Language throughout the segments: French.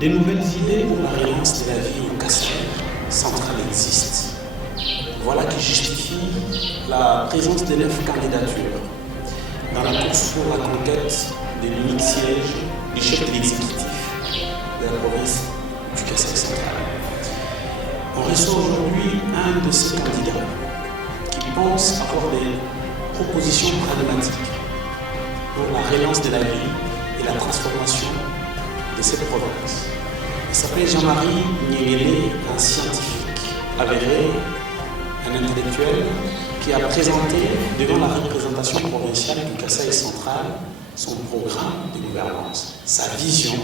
Des nouvelles idées pour la relance de la vie au Kassai central existent. Voilà qui justifie la présence de 9 candidatures dans la course pour la conquête de l'unique siège du chef de l'exécutif de la province du Kassai central. On reçoit aujourd'hui un de ces candidats qui pense avoir des propositions pragmatiques pour la relance de la vie et la transformation de cette province. Il s'appelle Jean-Marie Nyengele, un scientifique avéré, un intellectuel qui a présenté devant la représentation provinciale du Kassai central son programme de gouvernance, sa vision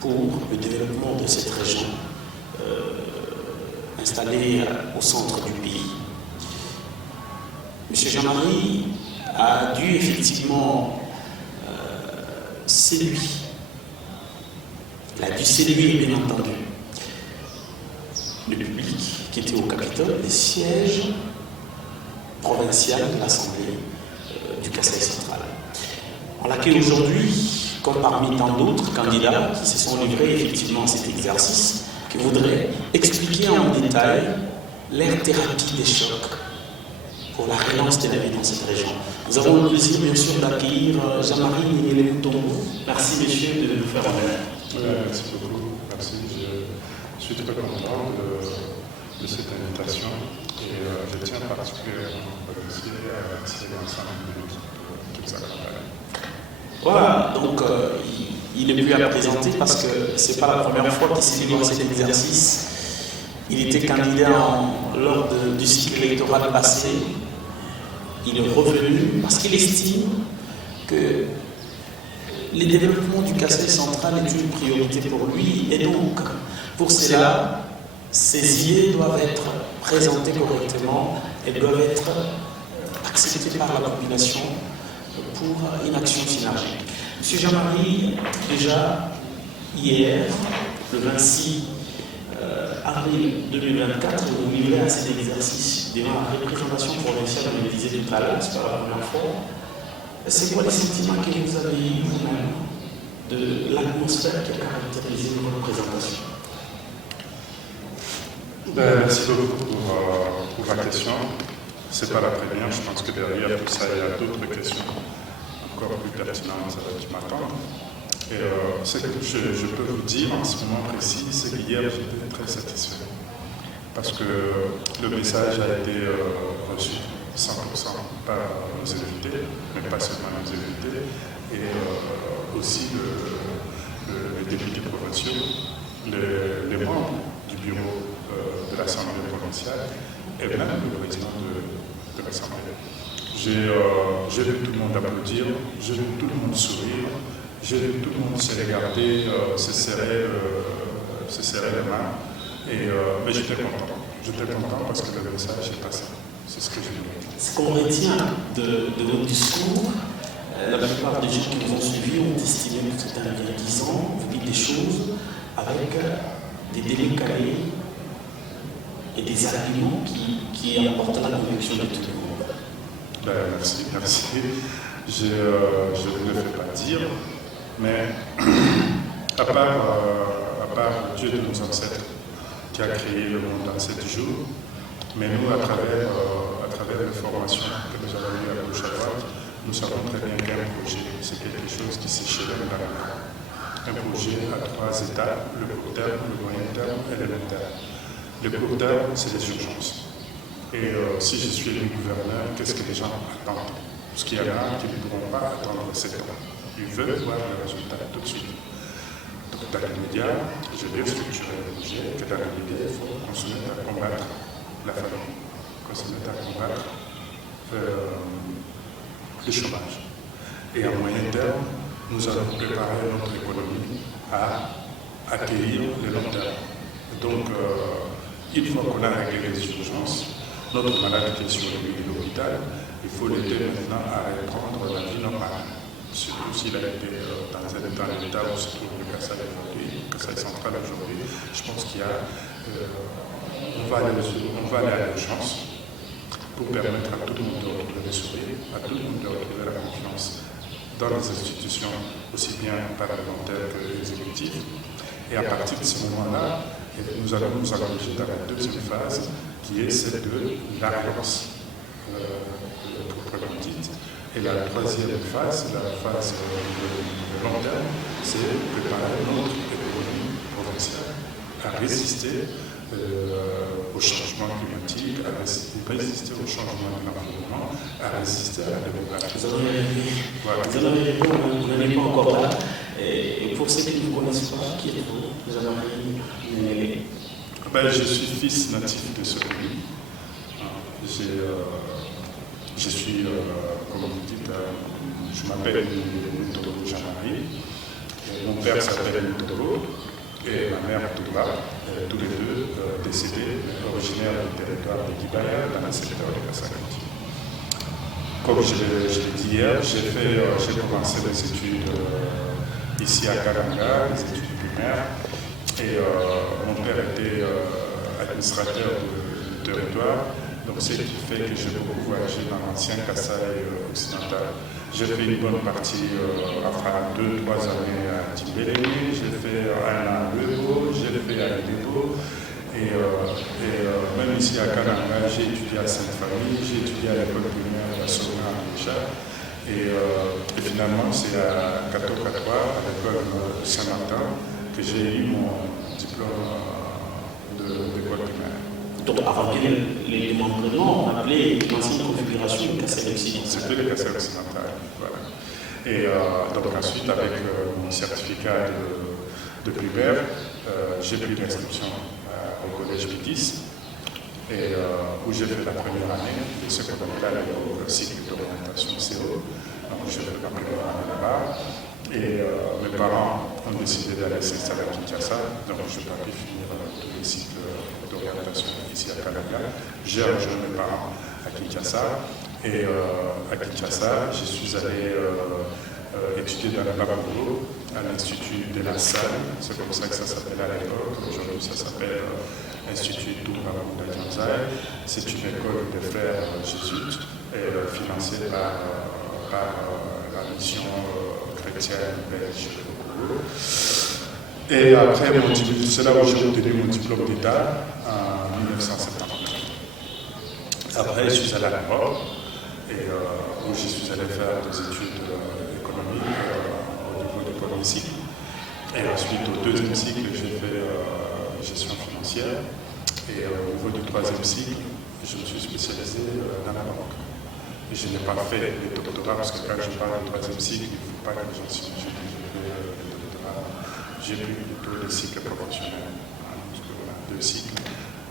pour le développement de cette région installée au centre du pays. M. Jean-Marie a dû effectivement séduire. Il a dû séduire, bien entendu, le public qui était au Capitole, le siège provincial de l'Assemblée du Kassai central. On l'accueille aujourd'hui, comme parmi tant d'autres candidats qui se sont livrés effectivement à cet exercice, qui voudraient expliquer en détail leur thérapie des chocs pour la relance de la vie dans cette région. Nous avons le plaisir, bien sûr, d'accueillir Jean-Marie Nyengele Mutombo. Merci, messieurs, de nous faire honneur. Merci beaucoup. Merci. Je suis très content de cette invitation et je tiens particulièrement à remercier l'ensemble de l'équipe qui nous accompagne. Voilà, donc il est plus à présenter parce que ce n'est pas la première fois qu'il s'est livré à cet exercice. Il était candidat lors du cycle électoral passé. Il est revenu parce qu'il estime que le développement du Kassai central est une priorité pour lui et donc pour cela, ces idées doivent être présentées correctement et doivent être acceptées par la population pour une action synergique. Monsieur Jean-Marie, déjà hier, le 26 avril 2024, vous vous livrez à cet exercice devant la représentation provinciale, je le disais tout à l'heure, c'est pas la première fois. C'est quoi les sentiments que vous avez eu vous-même de l'atmosphère qui a caractérisé votre présentation? Merci beaucoup pour la question. Ce n'est pas la première, je pense que derrière tout ça, il y a d'autres questions encore plus pertinentes qui m'attendent. Et ce que je peux vous dire en ce moment précis, c'est qu'hier, j'étais très satisfait. Parce que le message a été reçu 100% par nos invités, mais pas seulement nos invités, et aussi les députés provinciaux, les membres du bureau de l'Assemblée provinciale et même le président de l'Assemblée. J'ai vu tout le monde applaudir, j'ai vu tout le monde sourire, j'ai vu tout le monde se regarder, se serrer les mains, mais j'étais content. J'étais content parce que le message est passé. C'est ce que j'ai dit. Ce qu'on retient de votre discours, la plupart des gens qui vous ont suivis ont estimé que c'était intéressant, vous dites des choses avec des délais calés et des arguments qui apportent la conviction de tout le monde. Merci. Je ne le fais pas dire, mais à part Dieu de nos ancêtres qui a créé le monde en 7 jours, mais nous, à travers les formations que nous avons eues à gauche à droite, nous savons très bien qu'un projet, c'est quelque chose qui s'échelonne dans le temps. Un projet à 3 étapes, le court terme, le moyen terme et le long terme. Le court terme, c'est les urgences. Et si je suis le gouverneur, qu'est-ce que les gens attendent? Parce qu'il y en a qui ne pourront pas attendre 7 ans. Ils veulent voir le résultat tout de suite. Donc, dans l'immédiat, je vais structurer le budget, que dans l'immédiat, il faut qu'on se mette à combattre la famille, qu'on se mette à combattre le chômage. Et à moyen terme, nous allons préparer notre économie à accueillir le long terme. Donc, une fois qu'on a réglé les urgences, notre malade qui est sur le lit de l'hôpital, il faut l'aider maintenant à reprendre la vie normale. Surtout s'il a été dans l'état où se trouve le Kassai aujourd'hui, le Kassai central aujourd'hui, je pense qu'il y a... on va aller à l'urgence pour permettre à tout le monde de retrouver le sourire, à tout le monde de retrouver la confiance dans les institutions, aussi bien parlementaires que exécutives, Et à partir de ce moment-là, nous allons nous engager dans la deuxième phase, qui est celle de l'alliance proprement dite. Et la troisième phase, la phase de long terme, c'est préparer notre économie provinciale à résister au changement climatique, à résister au changement de l'environnement, à résister à la démographie. Vous en avez répondu, vous n'en êtes pas encore là. Et pour ceux qui ne vous connaissent pas, qui êtes-vous? Vous en avez je suis fils natif de ce pays. Je suis, comme vous dites, je m'appelle Mutobo Jean-Marie. Mon père s'appelle Mutobo et ma mère Touba, tous les deux décédés, originaires du territoire de Kibaya, dans le secteur de Kassaranti. Comme je l'ai dit hier, j'ai commencé mes études ici à Kalanga, les études primaires, et mon père était administrateur du territoire. Donc, ce qui fait que j'ai beaucoup voyagé dans l'ancien Kasaï occidental. J'ai fait une bonne partie, 2-3 années à Timbélé, j'ai fait un an à Lebo, j'ai fait à Lebo, et même ici à Kalanga, j'ai étudié à Sainte-Famille, j'ai étudié à l'école primaire de la Sona à Micha, et finalement, c'est à Kato-Katoa, à l'école de Saint-Martin, que j'ai eu mon diplôme d'école primaire. Donc, avant les démembrements, on appelait l'ancienne configuration de Kasaï occidental. C'était le Kasaï occidental, voilà. Et donc ensuite, avec mon certificat de primaire, j'ai pris l'inscription au collège Pitis, et où j'ai fait la première année de ce qu'on appelle le cycle d'orientation CO. Donc j'ai fait la première année là-bas. Et mes parents ont décidé d'aller s'installer à Kinshasa, donc je n'ai pas pu finir tous les cycles d'orientation ici à Kalanga. J'ai rejoint mes parents à Kinshasa, et à Kinshasa, je suis allé étudier dans la Babangolo, à l'Institut de la Salle, c'est comme ça que ça s'appelle à l'époque. Aujourd'hui, ça s'appelle Institut Toumabouda Dianzai. C'est une école de frères jésuites, financée par la mission chrétienne belge de Congo. Et après, c'est là où j'ai obtenu mon diplôme d'État en 1979. Après, je suis allé à l'Europe, où je suis allé faire des études économiques au niveau du premier cycle. Et ensuite, au deuxième cycle, j'ai fait gestion financière. Et au niveau du troisième cycle, je me suis spécialisé dans la banque. Et je n'ai pas fait le doctorat, parce que quand je parle du troisième cycle, il ne faut pas que les gens s'imaginent que j'ai fait le doctorat. J'ai vu plutôt les cycles proportionnels. Parce qu'on a deux cycles.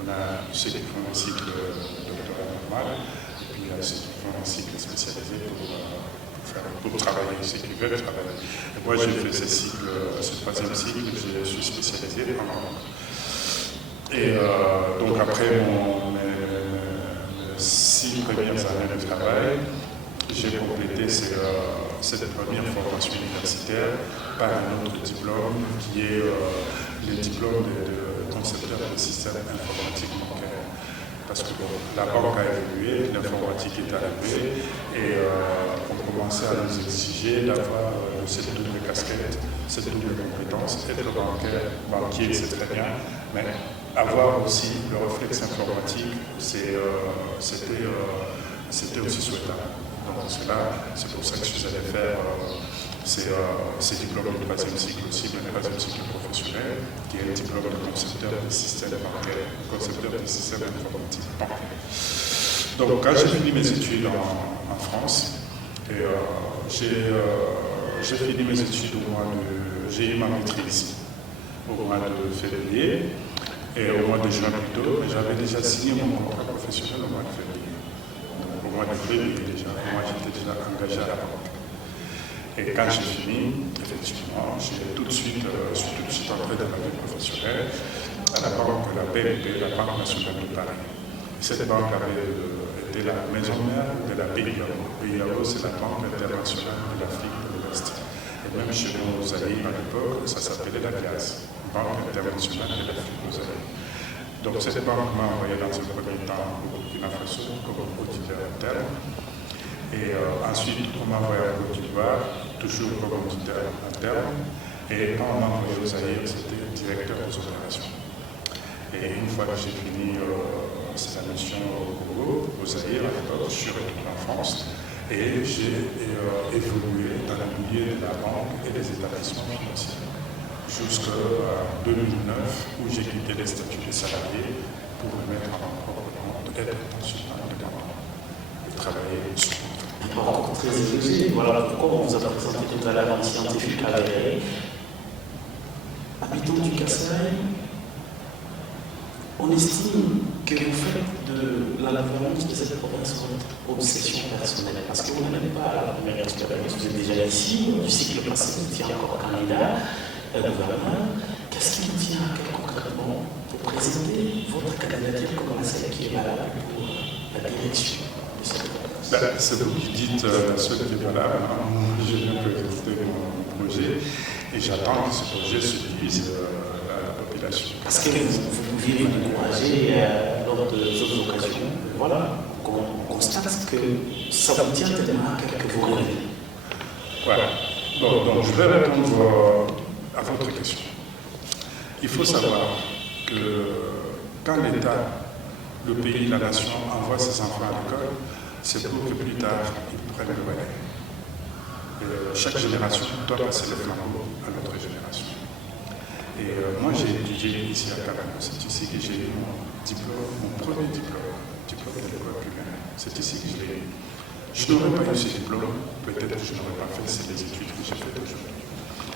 On a ceux qui font un cycle doctorat normal, et puis il y a ceux qui font un cycle spécialisé pour travailler, ceux qui veulent travailler. Et moi, j'ai fait ce troisième cycle, je suis spécialisé en banque. Et donc après mes 6 premières années de travail, j'ai complété cette première formation universitaire par un autre diplôme qui est le diplôme de concepteur de système informatique bancaire. Parce que la banque a évolué, l'informatique est arrivée, et on commençait à nous exiger d'avoir cette double casquette, cette double compétence. Être banquier, c'est très bien, mais avoir aussi le réflexe informatique, c'était aussi souhaitable. Donc c'est pour ça que je suis allé faire ces diplômes du troisième cycle aussi, mais le troisième cycle professionnel, qui est un diplôme de concepteur de système bancaire, concepteur de système informatique bancaire. Donc quand j'ai fini mes études en France, et j'ai fini mes études j'ai eu ma maîtrise au mois de février, et au mois de juin plutôt, mais j'avais déjà signé mon contrat professionnel au mois de février. Donc au mois de février déjà, moi j'étais déjà engagé à la banque. Et quand j'ai fini, effectivement, j'ai tout de suite entré dans la vie professionnelle à la banque, la BNP, la Banque nationale de Paris. Cette banque avait été la maison mère de la BIAO. BIAO, c'est la Banque internationale de l'Afrique de l'Ouest. Et même chez nos alliés à l'époque, ça s'appelait la CAS, Banque internationale de l'Afrique de l'Ouest. Donc cette banque m'a envoyé dans un premier temps au Burkina Faso comme auditeur interne. Et ensuite, on m'a envoyé à Côte d'Ivoire, toujours comme auditeur interne. Et quand on m'a envoyé au Zaïre, c'était directeur des opérations. Et une fois que j'ai fini sa mission au Congo, au Zaïre, à l'époque, je suis retourné en France et j'ai évolué dans le milieu de la banque et des établissements financiers jusqu'à 2009 où j'ai quitté les statuts de salarié pour me mettre en propre compte, être consultant indépendant et travailler sur un parcours très élevé. Voilà pourquoi on vous a présenté tout à l'heure un scientifique avéré. Habitant du Kasaï, on estime que vous faites de la gouvernance de cette province votre obsession personnelle, parce que vous n'avez pas la première expérience, vous êtes déjà ici, du cycle passé, vous étiez encore candidat, gouverneur. Qu'est-ce qui vous tient à cœur concrètement pour présenter votre candidature comme celle qui est valable pour la direction de cette province? C'est vous qui dites ce qui est valable. Je viens de présenter mon projet et j'attends que ce projet se divise à la population. Parce que vous pouviez m'encourager lors de d'autres occasions. Voilà, qu'on constate que ça vous tient tellement à cœur que vous rêvez. Voilà. Bon, je vais répondre à votre question. Il faut savoir que quand l'État, le pays, la nation envoie ses enfants à l'école, c'est pour que plus tard, ils prennent le relais. Chaque génération doit passer le flambeau à notre génération. Et moi, j'ai étudié ici à Cameroun. C'est ici que j'ai eu mon diplôme, mon premier diplôme de l'école primaire. C'est ici que je l'ai eu. Je n'aurais pas eu ce diplôme, peut-être que je n'aurais pas fait ces études que j'ai faites aujourd'hui.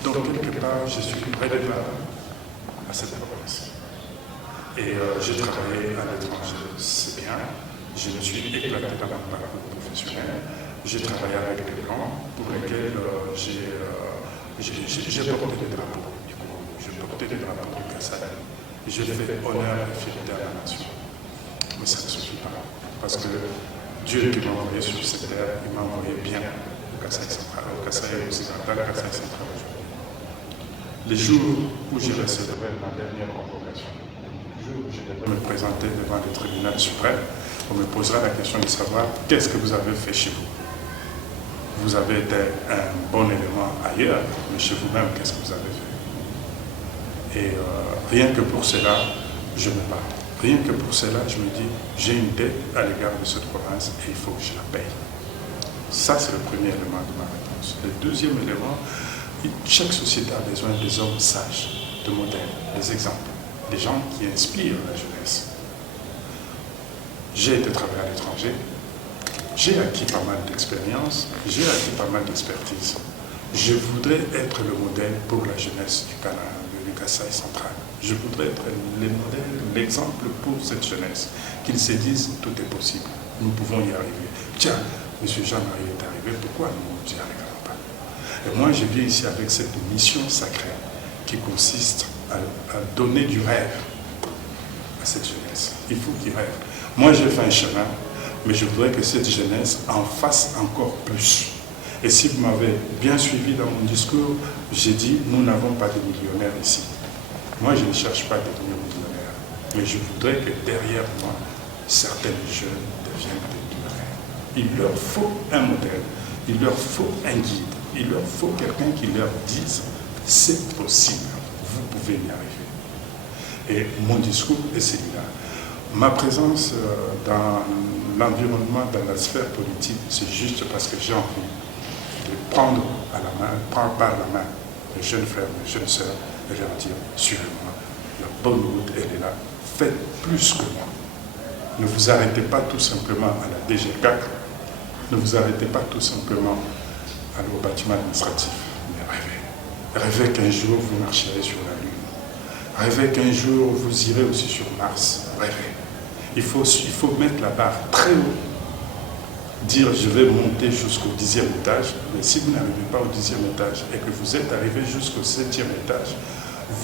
Donc, quelque part, je suis redevable à cette province. Et j'ai travaillé à l'étranger, c'est bien. Je me suis éclaté dans mon parcours professionnel. J'ai travaillé avec des Blancs pour lesquels j'ai porté des drapeaux. J'ai porté des drapeaux du Kasaï. J'ai fait honneur et fierté à la nation. Mais ça ne suffit pas. Parce que Dieu qui m'a envoyé sur cette terre, il m'a envoyé bien au Kasaï central, au Kasaï occidental, au Kasaï central aujourd'hui. Les jours où je recevrai ma dernière convocation, le jour où je devrais me présenter devant le tribunal suprême, on me posera la question de savoir qu'est-ce que vous avez fait chez vous. Vous avez été un bon élément ailleurs, mais chez vous-même, qu'est-ce que vous avez fait? Et rien que pour cela, je me bats. Rien que pour cela, je me dis, j'ai une dette à l'égard de cette province et il faut que je la paye. Ça, c'est le premier élément de ma réponse. Le deuxième élément, chaque société a besoin des hommes sages, de modèles, des exemples, des gens qui inspirent la jeunesse. J'ai été travailler à l'étranger, j'ai acquis pas mal d'expérience, j'ai acquis pas mal d'expertise. Je voudrais être le modèle pour la jeunesse du Kasaï central. Je voudrais être le modèle, l'exemple pour cette jeunesse, qu'ils se disent tout est possible, nous pouvons y arriver. Tiens, M. Jean-Marie est arrivé, pourquoi nous n'y arriverons pas? Et moi, je viens ici avec cette mission sacrée qui consiste à donner du rêve à cette jeunesse. Il faut qu'ils rêvent. Moi, j'ai fait un chemin, mais je voudrais que cette jeunesse en fasse encore plus. Et si vous m'avez bien suivi dans mon discours, j'ai dit, nous n'avons pas de millionnaires ici. Moi, je ne cherche pas à devenir millionnaire, mais je voudrais que derrière moi, certaines jeunes deviennent des millionnaires. Il leur faut un modèle, il leur faut un guide, il leur faut quelqu'un qui leur dise, c'est possible, vous pouvez y arriver. Et mon discours est celui-là. Ma présence dans l'environnement, dans la sphère politique, c'est juste parce que j'ai envie de prendre par la main mes jeunes frères, mes jeunes sœurs, et leur dire, suivez-moi, la bonne route, elle est là, faites plus que moi. Ne vous arrêtez pas tout simplement à la DG4, ne vous arrêtez pas tout simplement au bâtiment administratif, mais rêvez. Rêvez qu'un jour vous marcherez sur la Lune. Rêvez qu'un jour vous irez aussi sur Mars. Rêvez. Il faut mettre la barre très haut. Dire je vais monter jusqu'au 10e étage, mais si vous n'arrivez pas au 10e étage et que vous êtes arrivé jusqu'au 7e étage,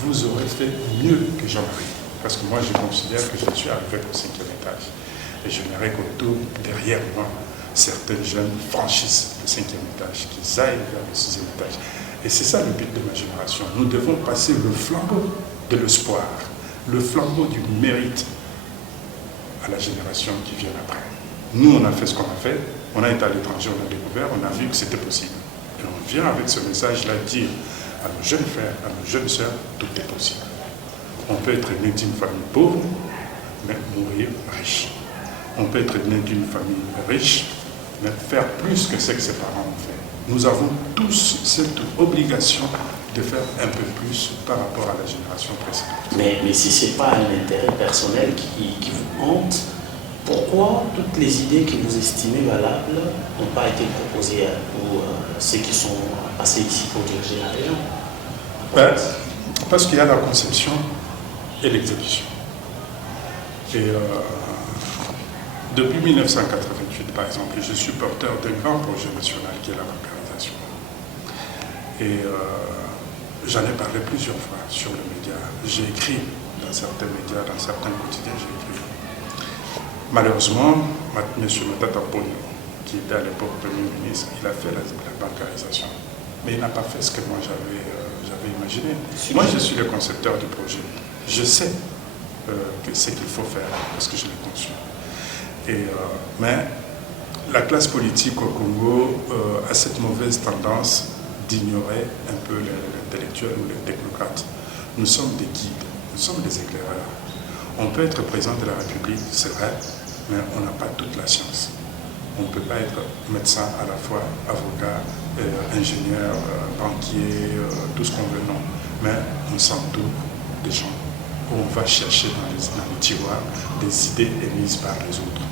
vous aurez fait mieux que Jean-Marie. Parce que moi je considère que je suis arrivé au 5e étage. Et j'aimerais qu'autour, derrière moi, certains jeunes franchissent le 5e étage, qu'ils aillent vers le 6e étage. Et c'est ça le but de ma génération. Nous devons passer le flambeau de l'espoir, le flambeau du mérite à la génération qui vient après. Nous, on a fait ce qu'on a fait, on a été à l'étranger, on a découvert, on a vu que c'était possible. Et on vient avec ce message-là dire à nos jeunes frères, à nos jeunes sœurs, tout est possible. On peut être né d'une famille pauvre, mais mourir riche. On peut être né d'une famille riche, mais faire plus que ce que ses parents ont fait. Nous avons tous cette obligation de faire un peu plus par rapport à la génération précédente. Mais si ce n'est pas un intérêt personnel qui vous hante, pourquoi toutes les idées que vous estimez valables n'ont pas été proposées pour ceux qui sont passés ici pour diriger la région? Parce qu'il y a la conception et l'exécution. Et depuis 1988, par exemple, je suis porteur d'un grand projet national qui est la bancarisation. Et j'en ai parlé plusieurs fois sur les médias. J'ai écrit dans certains médias, dans certains quotidiens, j'ai écrit. Malheureusement, M. Matata Ponyo, qui était à l'époque Premier ministre, il a fait la bancarisation. Mais il n'a pas fait ce que moi j'avais imaginé. Moi, je suis le concepteur du projet. Je sais ce qu'il faut faire parce que je l'ai conçu. Mais la classe politique au Congo a cette mauvaise tendance d'ignorer un peu les intellectuels ou les technocrates. Nous sommes des guides, nous sommes des éclaireurs. On peut être président de la République, c'est vrai, mais on n'a pas toute la science. On ne peut pas être médecin à la fois, avocat, ingénieur, banquier, tout ce qu'on veut, non. Mais on s'entoure des gens où on va chercher dans les tiroirs des idées émises par les autres,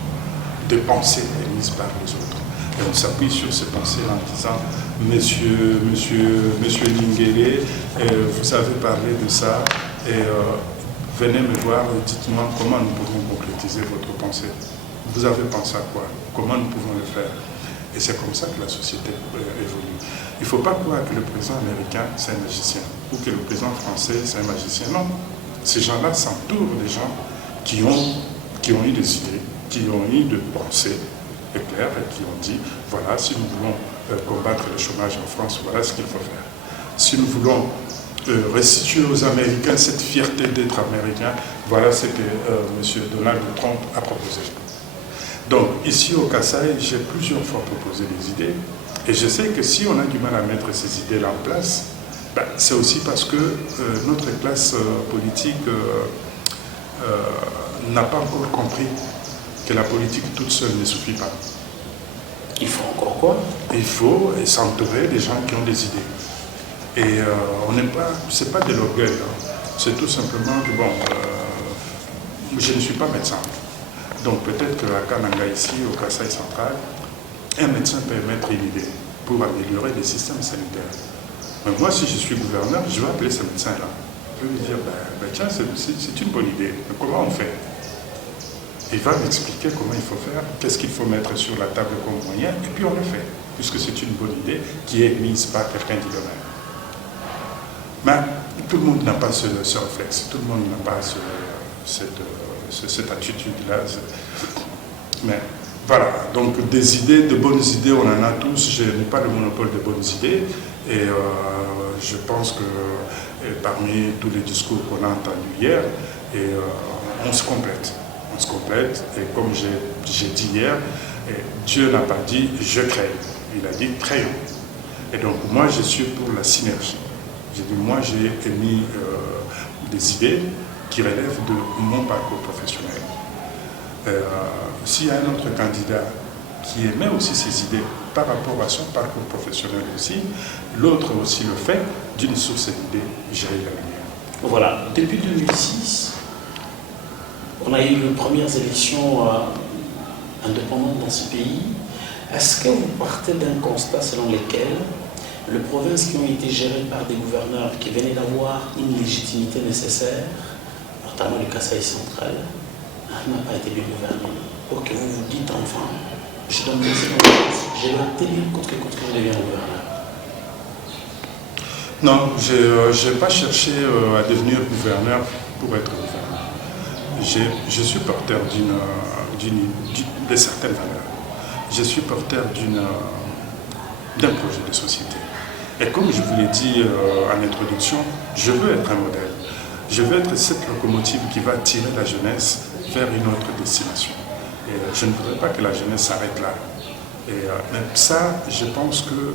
des pensées émises par les autres. Et on s'appuie sur ces pensées en disant Monsieur Lingele, vous avez parlé de ça, et venez me voir et dites-moi comment nous pouvons concrétiser votre pensée. Vous avez pensé à quoi? Comment nous pouvons le faire? Et c'est comme ça que la société évolue. Il ne faut pas croire que le président américain, c'est un magicien, ou que le président français, c'est un magicien. Non. Ces gens-là s'entourent des gens qui ont eu des idées, qui ont eu de pensées claires et qui ont dit, voilà, si nous voulons combattre le chômage en France, voilà ce qu'il faut faire. Si nous voulons restituer aux Américains cette fierté d'être Américains, voilà ce que M. Donald Trump a proposé. Donc, ici au Kasaï, j'ai plusieurs fois proposé des idées, et je sais que si on a du mal à mettre ces idées-là en place, c'est aussi parce que notre classe politique n'a pas encore compris que la politique toute seule ne suffit pas. Il faut encore quoi? Il faut s'entourer des gens qui ont des idées. Et on n'est pas, c'est pas de l'orgueil, hein. C'est tout simplement que bon, je ne suis pas médecin. Donc peut-être qu'à Kananga ici, au Kasaï central, un médecin peut émettre une idée pour améliorer les systèmes sanitaires. Mais moi, si je suis gouverneur, je vais appeler ce médecin-là. Je vais lui dire, tiens, c'est une bonne idée, mais comment on fait? Il va m'expliquer comment il faut faire, qu'est-ce qu'il faut mettre sur la table comme moyen, et puis on le fait, puisque c'est une bonne idée qui est mise par quelqu'un du domaine. Mais tout le monde n'a pas ce réflexe, tout le monde n'a pas cette attitude-là. Mais voilà, donc des idées, de bonnes idées, on en a tous. Je n'ai pas le monopole de bonnes idées. Et je pense que parmi tous les discours qu'on a entendus hier, on se complète. On se complète. Et comme j'ai dit hier, Dieu n'a pas dit « je crée ». Il a dit « créons ». Et donc moi, je suis pour la synergie. J'ai dit, moi, j'ai émis des idées qui relèvent de mon parcours professionnel. S'il y a un autre candidat qui émet aussi ses idées par rapport à son parcours professionnel aussi, l'autre aussi le fait d'une source d'idées, j'irai la manière. Voilà, depuis 2006, on a eu les premières élections indépendantes dans ce pays. Est-ce que vous partez d'un constat selon lequel les provinces qui ont été gérées par des gouverneurs qui venaient d'avoir une légitimité nécessaire, notamment le Kasaï central, n'a pas été bien gouverné? Pour que vous vous dites enfin, je dois me laisser dans le sens, je vais tenir contre que je devienne gouverneur. Non, je n'ai pas cherché à devenir gouverneur pour être gouverneur. Je suis porteur de certaines valeurs. Je suis porteur d'un projet de société. Et comme je vous l'ai dit en introduction, je veux être un modèle. Je veux être cette locomotive qui va tirer la jeunesse vers une autre destination. Et je ne voudrais pas que la jeunesse s'arrête là. Et même ça, je pense que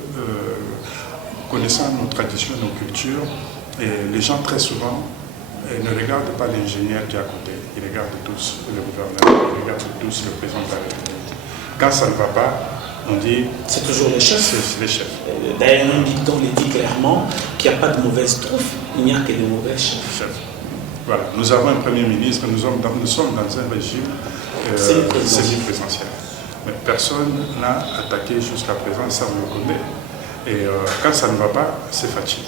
connaissant nos traditions, nos cultures, et les gens très souvent ne regardent pas l'ingénieur qui est à côté, ils regardent tous le gouverneur, ils regardent tous le président de la République. Quand ça ne va pas, on dit... C'est toujours les chefs. C'est les chefs. D'ailleurs, un dicton le dit clairement qu'il n'y a pas de mauvaise truffe, il n'y a que de mauvais chefs. Voilà. Nous avons un Premier ministre, nous sommes dans un régime semi-présidentiel. Mais personne n'a attaqué jusqu'à présent, ça on le connaît. Et quand ça ne va pas, c'est fatigue.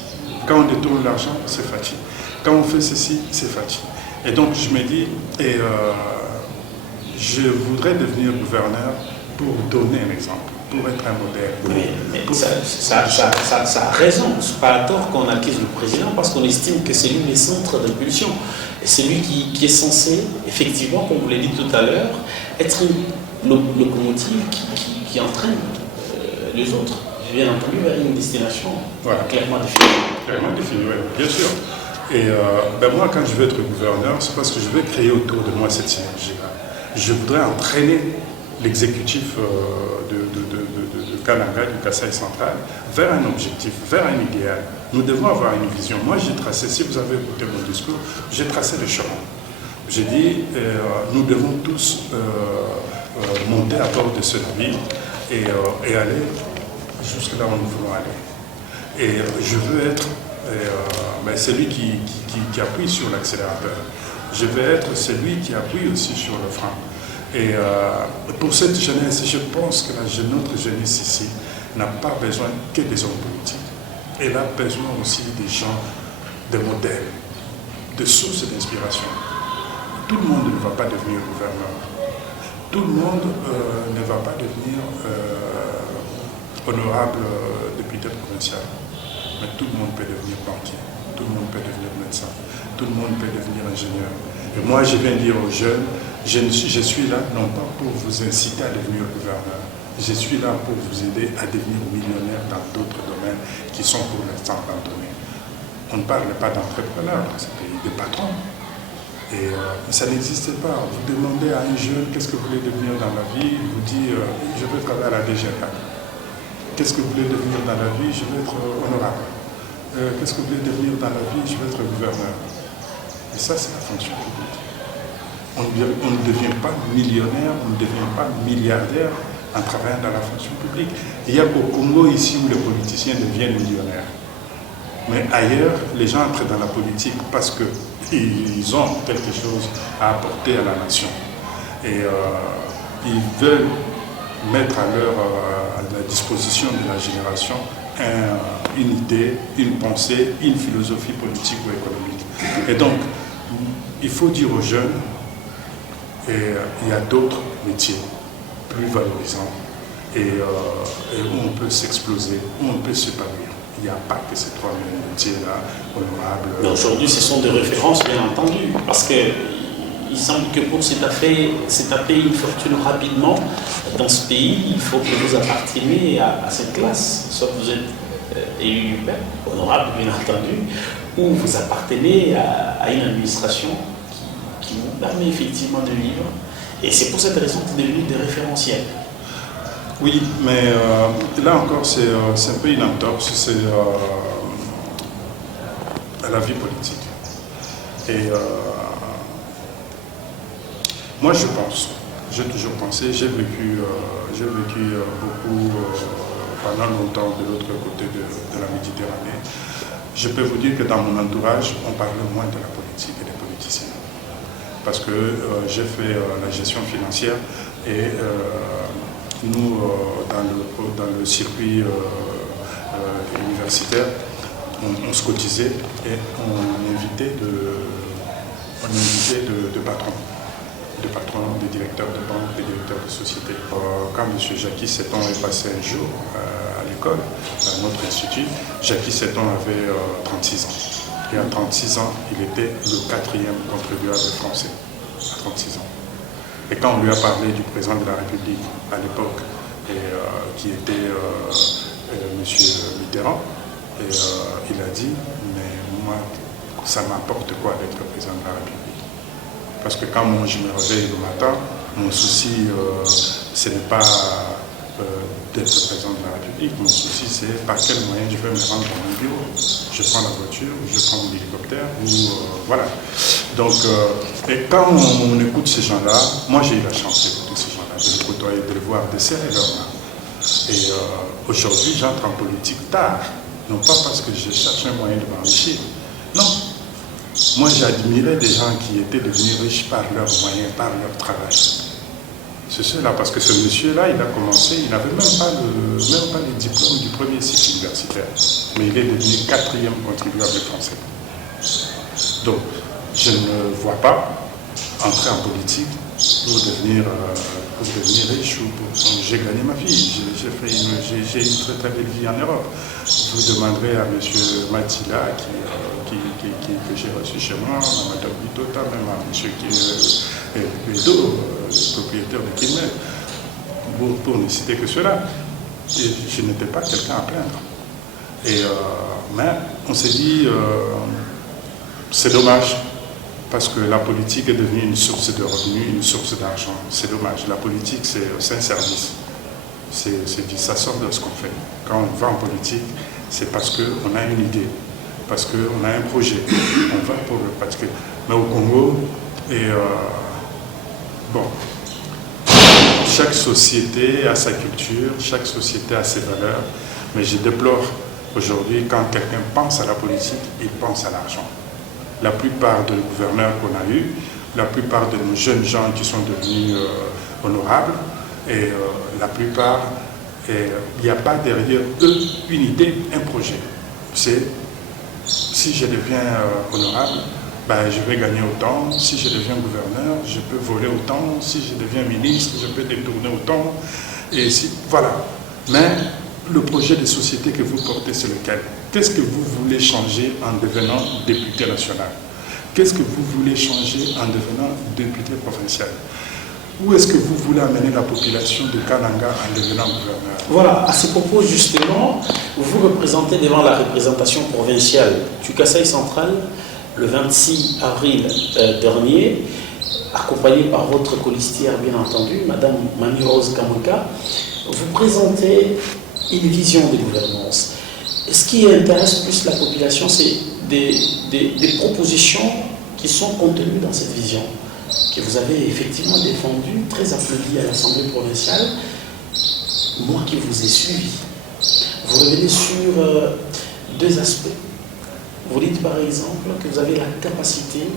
Quand on détourne l'argent, c'est fatigue. Quand on fait ceci, c'est fatigue. Et donc je me dis, je voudrais devenir gouverneur pour donner un exemple, pour être un modèle. Mais ça a raison. C'est pas à tort qu'on acquise le président parce qu'on estime que c'est lui le centre d'impulsion. Et c'est lui qui est censé, effectivement, comme vous l'avez dit tout à l'heure, être une locomotive qui entraîne les autres, bien entendu, vers une destination clairement définie. Clairement définie, oui, bien sûr. Et moi, quand je veux être gouverneur, c'est parce que je veux créer autour de moi cette synergie-là. Je voudrais entraîner l'exécutif de Kananga, du Kasaï central, vers un objectif, vers un idéal. Nous devons avoir une vision. Moi, j'ai tracé, si vous avez écouté mon discours, j'ai tracé le chemin. J'ai dit, nous devons tous monter à bord de ce navire et aller jusque là où nous voulons aller. Et je veux être celui qui appuie sur l'accélérateur. Je veux être celui qui appuie aussi sur le frein. Et pour cette jeunesse, je pense que notre jeunesse ici n'a pas besoin que des hommes politiques. Elle a besoin aussi des gens, des modèles, de sources d'inspiration. Tout le monde ne va pas devenir gouverneur. Tout le monde ne va pas devenir honorable député provincial. Mais tout le monde peut devenir banquier. Tout le monde peut devenir médecin. Tout le monde peut devenir ingénieur. Et moi, je viens dire aux jeunes, je suis là non pas pour vous inciter à devenir gouverneur, je suis là pour vous aider à devenir millionnaire dans d'autres domaines qui sont pour l'instant abandonnés. On ne parle pas d'entrepreneurs dans ce pays, de patrons. Et ça n'existe pas. Vous demandez à un jeune qu'est-ce que vous voulez devenir dans la vie, il vous dit je veux travailler à la DGA. Qu'est-ce que vous voulez devenir dans la vie? Je veux être honorable. Qu'est-ce que vous voulez devenir dans la vie? Je veux être gouverneur. Et ça, c'est la fonction publique. On ne devient pas millionnaire, on ne devient pas milliardaire en travaillant dans la fonction publique. Il y a qu'au Congo ici où les politiciens deviennent millionnaires. Mais ailleurs, les gens entrent dans la politique parce qu'ils ont quelque chose à apporter à la nation. Et ils veulent mettre à la disposition de la génération une idée, une pensée, une philosophie politique ou économique. Et donc, il faut dire aux jeunes, il y a d'autres métiers plus valorisants et où on peut s'exploser, où on peut s'épanouir. Il n'y a pas que ces trois métiers-là, honorables. Mais aujourd'hui, ce sont des références, bien entendu, parce qu'il semble que pour se taper une fortune rapidement, dans ce pays, il faut que vous apparteniez à cette classe. Soit vous êtes élu du peuple, honorable, bien entendu, ou vous appartenez à une administration qui vous permet effectivement de vivre. Et c'est pour cette raison que vous êtes devenu des référentiels. Oui, mais là encore, c'est un peu une entorse, c'est à la vie politique. Et moi, je pense, j'ai toujours pensé, j'ai vécu beaucoup pendant longtemps de l'autre côté de la Méditerranée. Je peux vous dire que dans mon entourage, on parle moins de la politique et des politiciens. Parce que j'ai fait la gestion financière et nous, dans le circuit universitaire, on se cotisait et on invitait de patrons, des directeurs de banque, des directeurs de société. Quand M. Jackie Seton est passé un jour à l'école, à notre institut, Jackie Seton avait 36 ans. Et à 36 ans, il était le 4e contribuable français, à 36 ans. Et quand on lui a parlé du président de la République à l'époque, qui était M. Mitterrand, il a dit, mais moi, ça m'apporte quoi d'être président de la République? Parce que quand je me réveille le matin, mon souci, ce n'est pas d'être président de la République. Mon souci, c'est par quel moyen je vais me rendre dans mon bureau. Je prends la voiture, je prends l'hélicoptère, ou voilà. Donc, et quand on écoute ces gens-là, moi j'ai eu la chance d'écouter ces gens-là, de les côtoyer, de les voir desserrer leurs mains. Et aujourd'hui, j'entre en politique tard, non pas parce que je cherche un moyen de m'enrichir. Non. Moi, j'admirais des gens qui étaient devenus riches par leurs moyens, par leur travail. C'est cela, parce que ce monsieur-là, il a commencé, il n'avait même pas le diplôme du premier cycle universitaire, mais il est devenu 4e contribuable français. Donc, je ne vois pas entrer en politique pour devenir riche ou pour... J'ai gagné ma vie, j'ai une très très belle vie en Europe. Vous demanderez à M. Matila, que j'ai reçu chez moi, à Mme Bitota, même à M. Bédo, propriétaire de Kilmer, pour ne citer que cela. Et je n'étais pas quelqu'un à plaindre. Mais on s'est dit, c'est dommage, parce que la politique est devenue une source de revenus, une source d'argent. C'est dommage. La politique, c'est un service. Ça sort de ce qu'on fait. Quand on va en politique, c'est parce qu'on a une idée, parce qu'on a un projet. On va pour le pratiquer. Mais au Congo, chaque société a sa culture, chaque société a ses valeurs. Mais je déplore aujourd'hui, quand quelqu'un pense à la politique, il pense à l'argent. La plupart des gouverneurs qu'on a eus, la plupart de nos jeunes gens qui sont devenus honorables, et la plupart, il n'y a pas derrière eux une idée, un projet. C'est, si je deviens honorable, ben, je vais gagner autant. Si je deviens gouverneur, je peux voler autant. Si je deviens ministre, je peux détourner autant. Et si, voilà. Mais le projet de société que vous portez, c'est lequel? Qu'est-ce que vous voulez changer en devenant député national? Qu'est-ce que vous voulez changer en devenant député provincial? Où est-ce que vous voulez amener la population de Kananga en devenant gouverneur? Voilà, à ce propos, justement, vous représentez devant la représentation provinciale du Kasaï central le 26 avril dernier, accompagné par votre colistière, bien entendu, Madame Mani-Rose Kamouka. Vous présentez une vision de gouvernance. Ce qui intéresse plus la population, c'est des propositions qui sont contenues dans cette vision, que vous avez effectivement défendue, très applaudie à l'Assemblée provinciale, moi qui vous ai suivi. Vous revenez sur deux aspects. Vous dites par exemple que vous avez la capacité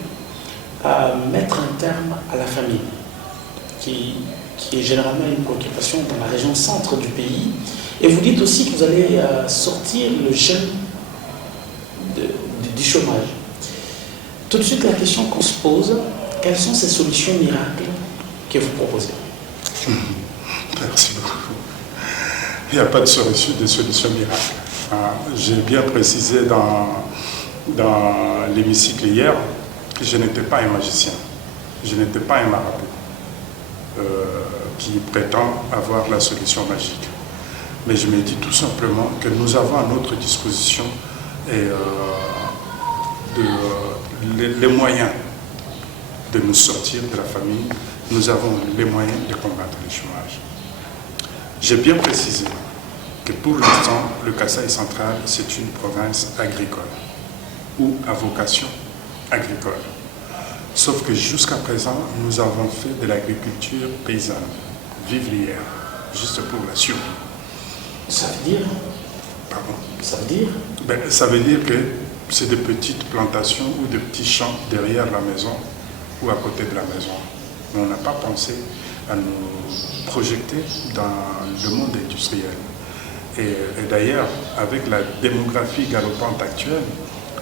à mettre un terme à la famille, qui est généralement une préoccupation dans la région centre du pays. Et vous dites aussi que vous allez sortir le jeune du chômage. Tout de suite, la question qu'on se pose, quelles sont ces solutions miracles que vous proposez? Merci beaucoup. Il n'y a pas de solution miracle. J'ai bien précisé dans l'hémicycle hier que je n'étais pas un magicien, je n'étais pas un marabout qui prétend avoir la solution magique. Mais je me dis tout simplement que nous avons à notre disposition les moyens de nous sortir de la famille. Nous avons les moyens de combattre le chômage. J'ai bien précisé que pour l'instant, le Kasaï central, c'est une province agricole ou à vocation agricole. Sauf que jusqu'à présent, nous avons fait de l'agriculture paysanne, vivrière, juste pour la survie. Ça veut dire? Pardon? Ça veut dire? Ça veut dire que c'est de petites plantations ou de petits champs derrière la maison ou à côté de la maison. Mais on n'a pas pensé à nous projeter dans le monde industriel. Et d'ailleurs, avec la démographie galopante actuelle,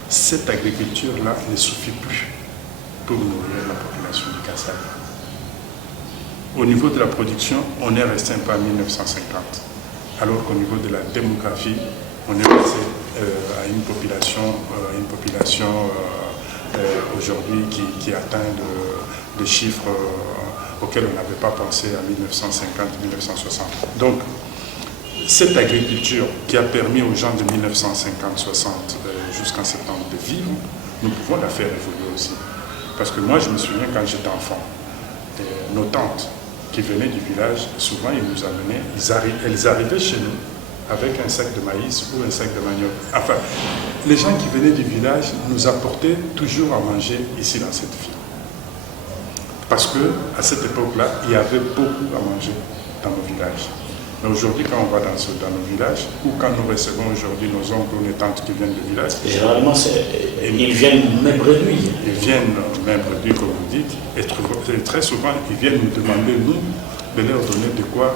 cette agriculture-là ne suffit plus pour nourrir la population du Kasaï. Au niveau de la production, on est resté un peu à 1950. Alors qu'au niveau de la démographie, on est passé à une population aujourd'hui qui atteint des chiffres auxquels on n'avait pas pensé en 1950-1960. Donc, cette agriculture qui a permis aux gens de 1950-60 jusqu'en septembre de vivre, nous pouvons la faire évoluer aussi. Parce que moi, je me souviens quand j'étais enfant, nos tantes, qui venaient du village, souvent ils nous amenaient, elles arrivaient chez nous avec un sac de maïs ou un sac de manioc. Enfin, les gens qui venaient du village nous apportaient toujours à manger ici dans cette ville. Parce qu'à cette époque-là, il y avait beaucoup à manger dans nos villages. Mais aujourd'hui, quand on va dans nos villages, ou quand nous recevons aujourd'hui nos oncles ou nos tantes qui viennent du village, généralement, ils viennent même réduits. Ils viennent même réduits, comme vous dites, et très souvent, ils viennent nous demander, nous, de leur donner de quoi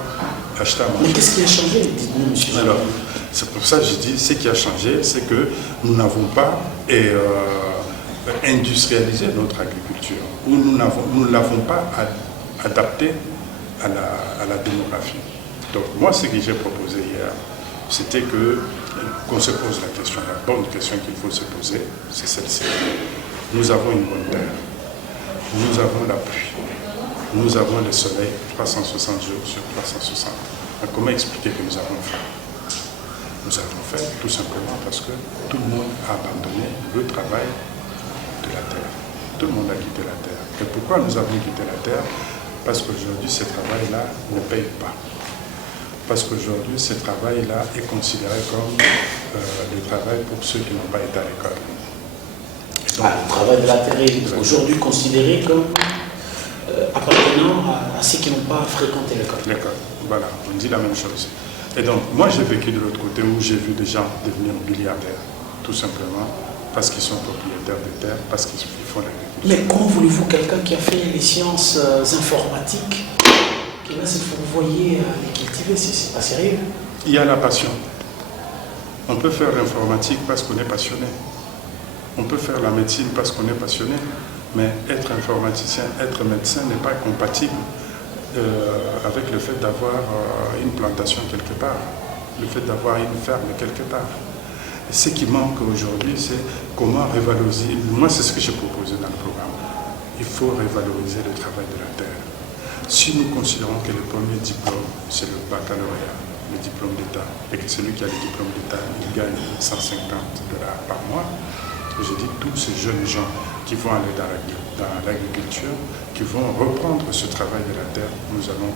acheter à manger. Mais qu'est-ce qui a changé, dites-nous, monsieur? Alors, c'est pour ça que je dis, ce qui a changé, c'est que nous n'avons pas industrialisé notre agriculture, ou nous ne l'avons pas adapté à la démographie. Donc moi, ce que j'ai proposé hier, c'était qu'on se pose la question, la bonne question qu'il faut se poser, c'est celle-ci. Nous avons une bonne terre, nous avons la pluie, nous avons le soleil 360 jours sur 360. Mais comment expliquer que nous avons fait? Nous avons fait tout simplement parce que tout le monde a abandonné le travail de la terre. Tout le monde a quitté la terre. Et pourquoi nous avons quitté la terre? Parce qu'aujourd'hui, ce travail-là ne paye pas. Parce qu'aujourd'hui, ce travail-là est considéré comme le travail pour ceux qui n'ont pas été à l'école. Le travail de la terre est aujourd'hui considéré comme appartenant à ceux qui n'ont pas fréquenté l'école. L'école, voilà, on dit la même chose. Et donc, moi j'ai vécu de l'autre côté où j'ai vu des gens devenir milliardaires, tout simplement parce qu'ils sont propriétaires de terres, parce qu'ils font l'agriculture. Mais comment voulez-vous quelqu'un qui a fait les sciences informatiques, qui là, vous voyez les cultiver, c'est pas sérieux? Il y a la passion. On peut faire l'informatique parce qu'on est passionné. On peut faire la médecine parce qu'on est passionné. Mais être informaticien, être médecin n'est pas compatible avec le fait d'avoir une plantation quelque part, le fait d'avoir une ferme quelque part. Et ce qui manque aujourd'hui, c'est comment revaloriser. Moi, c'est ce que j'ai proposé dans le programme. Il faut revaloriser le travail de la terre. Si nous considérons que le premier diplôme, c'est le baccalauréat, le diplôme d'État, et que celui qui a le diplôme d'État, il gagne $150 par mois, je dis tous ces jeunes gens qui vont aller dans l'agriculture, qui vont reprendre ce travail de la terre, nous allons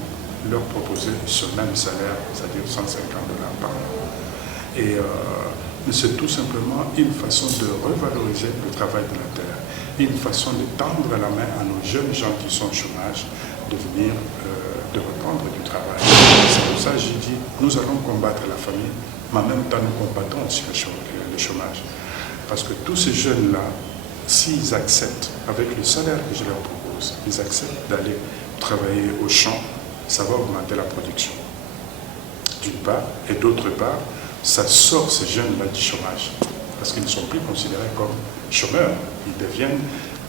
leur proposer ce même salaire, c'est-à-dire $150 par mois. Et c'est tout simplement une façon de revaloriser le travail de la terre, une façon de tendre la main à nos jeunes gens qui sont au chômage, de venir, de reprendre du travail. C'est pour ça que j'ai dit, nous allons combattre la famine, mais en même temps nous combattons aussi le chômage. Parce que tous ces jeunes-là, s'ils acceptent, avec le salaire que je leur propose, ils acceptent d'aller travailler au champ, ça va augmenter la production. D'une part, et d'autre part, ça sort ces jeunes-là du chômage. Parce qu'ils ne sont plus considérés comme chômeurs, ils deviennent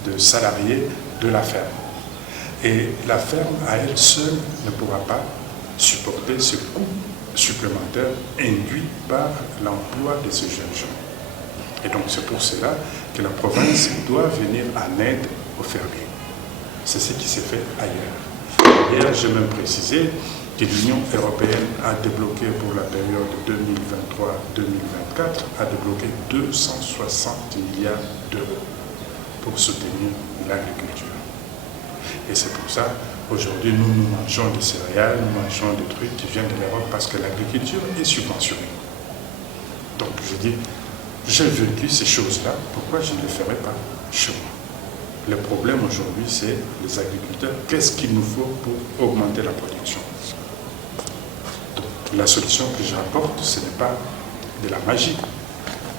de salariés de la ferme. Et la ferme, à elle seule, ne pourra pas supporter ce coût supplémentaire induit par l'emploi de ces jeunes gens. Et donc c'est pour cela que la province doit venir en aide aux fermiers. C'est ce qui s'est fait ailleurs. D'ailleurs, j'ai même précisé que l'Union européenne a débloqué pour la période 2023-2024, a débloqué 260 milliards d'euros pour soutenir l'agriculture. Et c'est pour ça, aujourd'hui, nous mangeons des céréales, nous mangeons des trucs qui viennent de l'Europe parce que l'agriculture est subventionnée. Donc je dis, j'ai vécu ces choses-là, pourquoi je ne les ferai pas chez moi? Le problème aujourd'hui, c'est les agriculteurs. Qu'est-ce qu'il nous faut pour augmenter la production? Donc, la solution que j'apporte, ce n'est pas de la magie,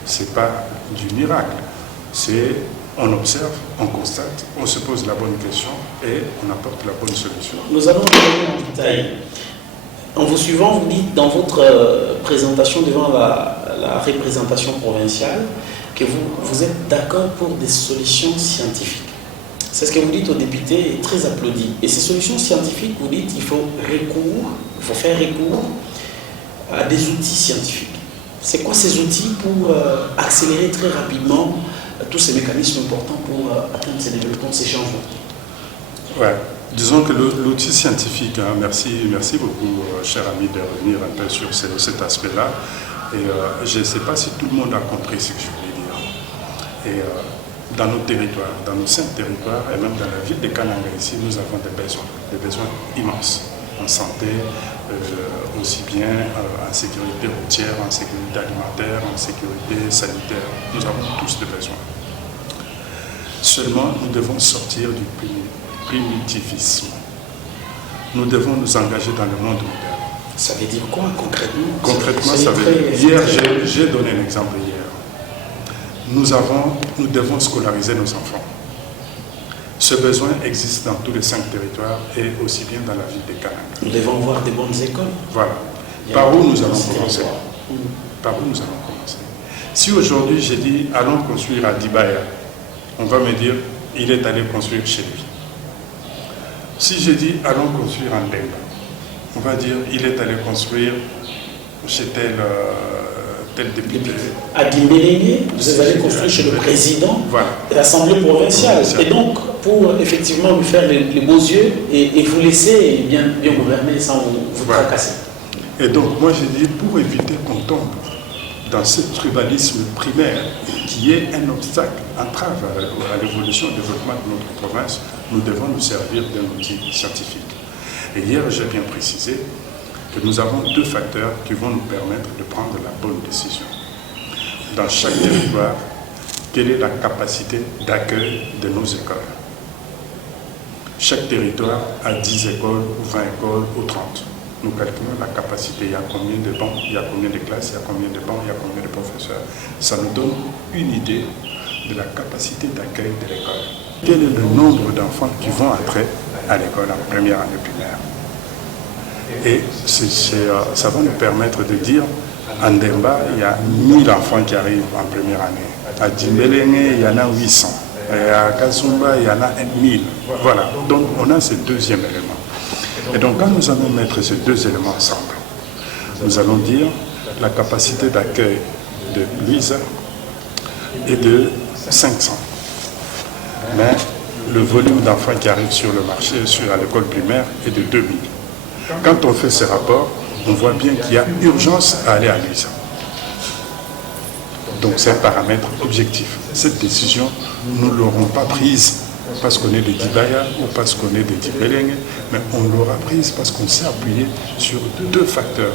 ce n'est pas du miracle. C'est, on observe, on constate, on se pose la bonne question et on apporte la bonne solution. Nous allons revenir en détail. En vous suivant, vous dites dans votre présentation devant la représentation provinciale que vous êtes d'accord pour des solutions scientifiques. C'est ce que vous dites aux députés et très applaudi. Et ces solutions scientifiques, vous dites qu'il faut faire recours à des outils scientifiques. C'est quoi ces outils pour accélérer très rapidement tous ces mécanismes importants pour atteindre ces développements, ces changements? Ouais. Disons que l'outil scientifique, hein, merci beaucoup, cher ami, de revenir un peu sur cet aspect-là. Et je ne sais pas si tout le monde a compris ce que je voulais dire. Et dans nos territoires, dans nos 5 territoires, et même dans la ville de Kananga ici, nous avons des besoins. des besoins immenses en santé, aussi bien en sécurité routière, en sécurité alimentaire, en sécurité sanitaire. Nous avons tous des besoins. Seulement, nous devons sortir du primitivisme. Nous devons nous engager dans le monde moderne. Ça veut dire quoi concrètement? Concrètement, ça veut dire... Hier, j'ai donné un exemple hier. Nous devons scolariser nos enfants. Ce besoin existe dans tous les 5 territoires et aussi bien dans la ville de Kananga. Nous devons avoir des bonnes écoles. Voilà. Par où nous allons commencer? Par où nous allons commencer? Si aujourd'hui j'ai dit allons construire à Dibaya, on va me dire il est allé construire chez lui. Si j'ai dit allons construire en Demba, on va dire il est allé construire chez tel député. À Dimbélé, vous êtes allé construire chez le président de l'Assemblée provinciale. Et donc, pour effectivement lui faire les beaux yeux et vous laisser bien gouverner sans vous tracasser. Et donc, moi j'ai dit, pour éviter qu'on tombe dans ce tribalisme primaire qui est un obstacle, entrave à l'évolution et au développement de notre province, nous devons nous servir d'un outil scientifique. Et hier, j'ai bien précisé que nous avons 2 facteurs qui vont nous permettre de prendre la bonne décision. Dans chaque territoire, quelle est la capacité d'accueil de nos écoles? Chaque territoire a 10 écoles, ou 20 écoles, ou 30. Nous calculons la capacité. Il y a combien de bancs, il y a combien de classes, il y a combien de bancs, il y a combien de professeurs. Ça nous donne une idée de la capacité d'accueil de l'école. Quel est le nombre d'enfants qui vont entrer à l'école en première année primaire? Et ça va nous permettre de dire, en Demba, il y a 1000 enfants qui arrivent en première année. À Dimbélé, il y en a 800. Et à Kazumba, il y en a 1000. Voilà. Donc, on a ce deuxième élément. Et donc, quand nous allons mettre ces 2 éléments ensemble, nous allons dire la capacité d'accueil de Louisa est de 500. Mais le volume d'enfants qui arrivent sur le marché, à l'école primaire, est de 2000. Quand on fait ces rapports, on voit bien qu'il y a urgence à aller à Louisa. Donc c'est un paramètre objectif. Cette décision, nous ne l'aurons pas prise parce qu'on est de Dibaya ou parce qu'on est de Dimbélé, mais on l'aura prise parce qu'on s'est appuyé sur 2 facteurs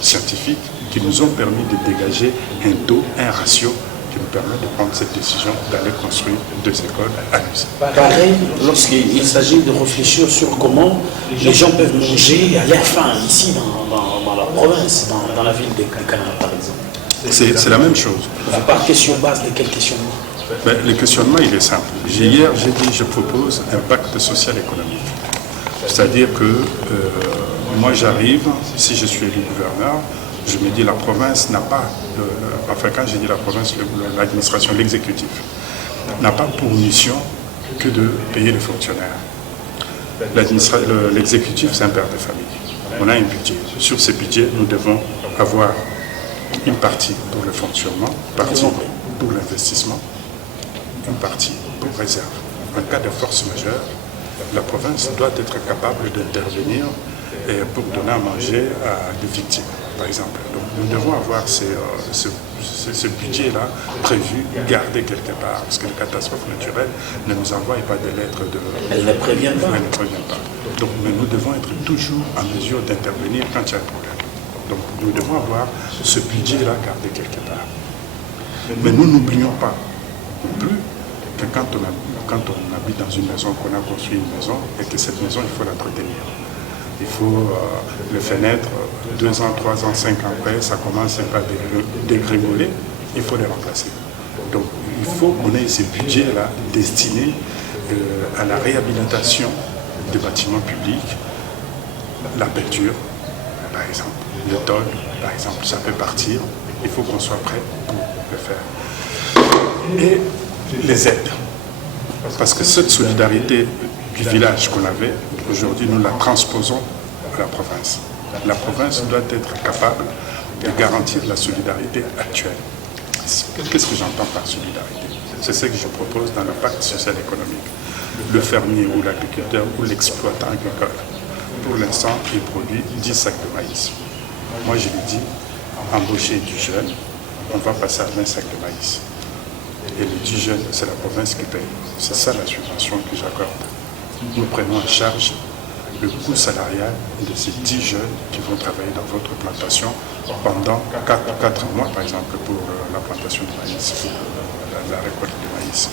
scientifiques qui nous ont permis de dégager un taux, un ratio qui nous permet de prendre cette décision d'aller construire 2 écoles à Louisa. Pareil, lorsqu'il s'agit de réfléchir sur comment les gens peuvent manger à leur faim ici dans la province, dans la ville de Kananga par exemple. C'est la même chose. Vous partez sur base de quel questionnement? Le questionnement, il est simple. Hier, j'ai dit, je propose un pacte social économique. C'est-à-dire que moi, j'arrive, si je suis élu gouverneur, je me dis la province n'a pas, enfin quand j'ai dit la province, l'administration, l'exécutif, n'a pas pour mission que de payer les fonctionnaires. L'exécutif, c'est un père de famille. On a un budget. Sur ce budget, nous devons avoir une partie pour le fonctionnement, une partie pour l'investissement, une partie pour réserve. En cas de force majeure, la province doit être capable d'intervenir pour donner à manger à des victimes, par exemple. Donc nous devons avoir ce budget-là prévu, gardé quelque part, parce que les catastrophes naturelles ne nous envoient pas des lettres de... Elles ne préviennent pas. Elles ne préviennent pas. Donc, mais nous devons être toujours en mesure d'intervenir quand il y a un problème. Donc nous devons avoir ce budget-là gardé quelque part. Mais nous n'oublions pas non plus que quand on habite dans une maison, qu'on a construit une maison, et que cette maison, il faut l'entretenir. Il faut les fenêtres, 2 ans, 3 ans, 5 ans après, ça commence à dégringoler, il faut les remplacer. Donc il faut qu'on ait ces budgets-là destinés à la réhabilitation des bâtiments publics, la peinture, par exemple, le tôle, par exemple, ça peut partir, il faut qu'on soit prêt pour le faire. Et les aides. Parce que cette solidarité du village qu'on avait, aujourd'hui nous la transposons à la province. La province doit être capable de garantir la solidarité actuelle. Qu'est-ce que j'entends par solidarité? C'est ce que je propose dans le pacte social économique. Le fermier ou l'agriculteur ou l'exploitant agricole, pour l'instant, il produit 10 sacs de maïs. Moi, je lui dis, embaucher du jeune, on va passer à 20 sacs de maïs. Et le 10 jeunes, c'est la province qui paye. C'est ça la subvention que j'accorde. Nous prenons en charge le coût salarial de ces 10 jeunes qui vont travailler dans votre plantation pendant 4 mois, par exemple, pour la plantation de maïs, pour la récolte de maïs.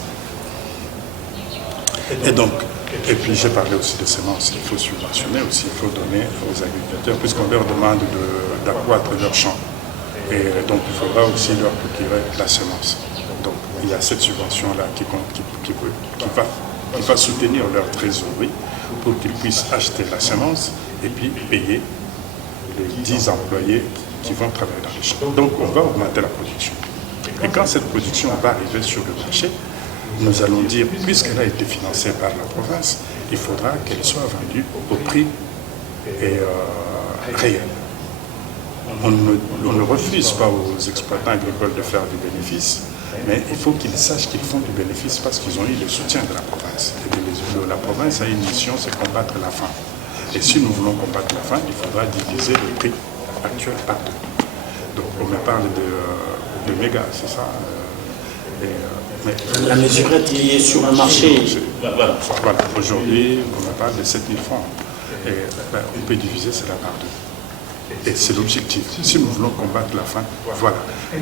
Et puis j'ai parlé aussi de semences, il faut subventionner aussi, il faut donner aux agriculteurs, puisqu'on leur demande d'accroître leurs champs. Et donc il faudra aussi leur procurer la semence. Donc il y a cette subvention-là qui va soutenir leur trésorerie pour qu'ils puissent acheter la semence et puis payer les 10 employés qui vont travailler dans les champs. Donc on va augmenter la production. Et quand cette production va arriver sur le marché, nous allons dire, puisqu'elle a été financée par la province, il faudra qu'elle soit vendue au prix réel. On ne refuse pas aux exploitants agricoles de faire du bénéfice, mais il faut qu'ils sachent qu'ils font du bénéfice parce qu'ils ont eu le soutien de la province. Et la province a une mission, c'est combattre la faim. Et si nous voulons combattre la faim, il faudra diviser le prix actuel par 2. Donc on me parle de méga, c'est ça la mesurette qui est sur le marché. Voilà. Aujourd'hui, on me parle de 7 000 francs. Et on peut diviser cela par 2. Et c'est l'objectif. Si nous voulons combattre la faim, voilà.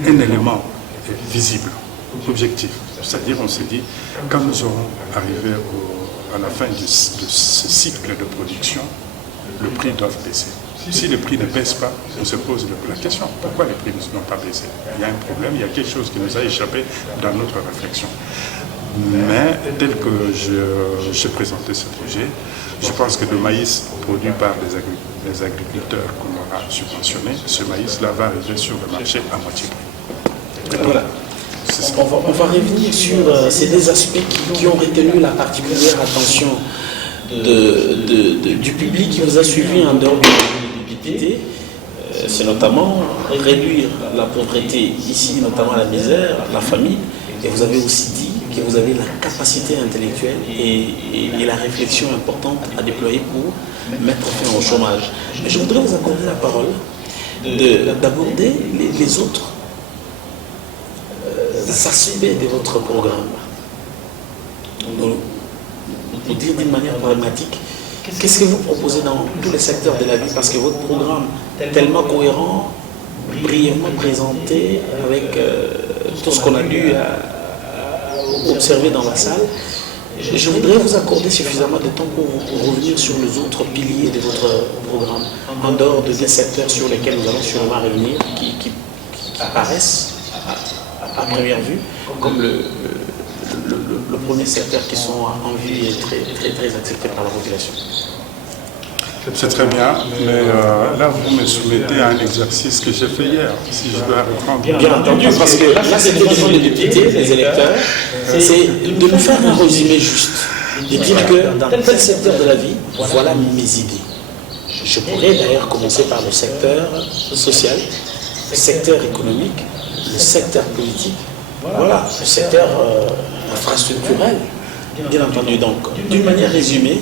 Un élément visible, objectif. C'est-à-dire, on se dit, quand nous aurons arrivé à la fin de ce cycle de production, le prix doit baisser. Si les prix ne baissent pas, on se pose la question, pourquoi les prix n'ont pas baissé? Il y a un problème, il y a quelque chose qui nous a échappé dans notre réflexion. Mais tel que j'ai présenté ce projet, je pense que le maïs produit par les agriculteurs qu'on aura subventionné, ce maïs-là va arriver sur le marché à moitié prix. Voilà. On va revenir sur ces deux aspects qui ont retenu la particulière attention du public qui vous a suivi en dehors du député. C'est notamment réduire la pauvreté ici, notamment la misère, la famine. Et vous avez aussi dit que vous avez la capacité intellectuelle et la réflexion importante à déployer pour mettre fin au chômage. Mais je voudrais vous accorder la parole d'aborder les autres aspects de votre programme. Pour dire d'une manière pragmatique, qu'est-ce que vous proposez dans tous les secteurs de la vie? Parce que votre programme est tellement cohérent, brièvement présenté, avec tout ce qu'on a dû observer dans la salle. Je voudrais vous accorder suffisamment de temps pour revenir sur les autres piliers de votre programme, en dehors des secteurs sur lesquels nous allons sûrement revenir, qui paraissent à première vue comme le premier secteur qui sont en vue et très acceptés par la population. C'est très bien, mais là vous me soumettez à un exercice que j'ai fait hier, si je dois reprendre. Bien entendu, parce que là c'était devant les députés, les électeurs, c'est de nous faire un résumé juste, de dire que dans tel secteur de la vie, voilà mes idées. Je pourrais d'ailleurs commencer par le secteur social, le secteur économique, le secteur politique, voilà, le secteur infrastructurel, bien entendu. Donc, d'une manière résumée,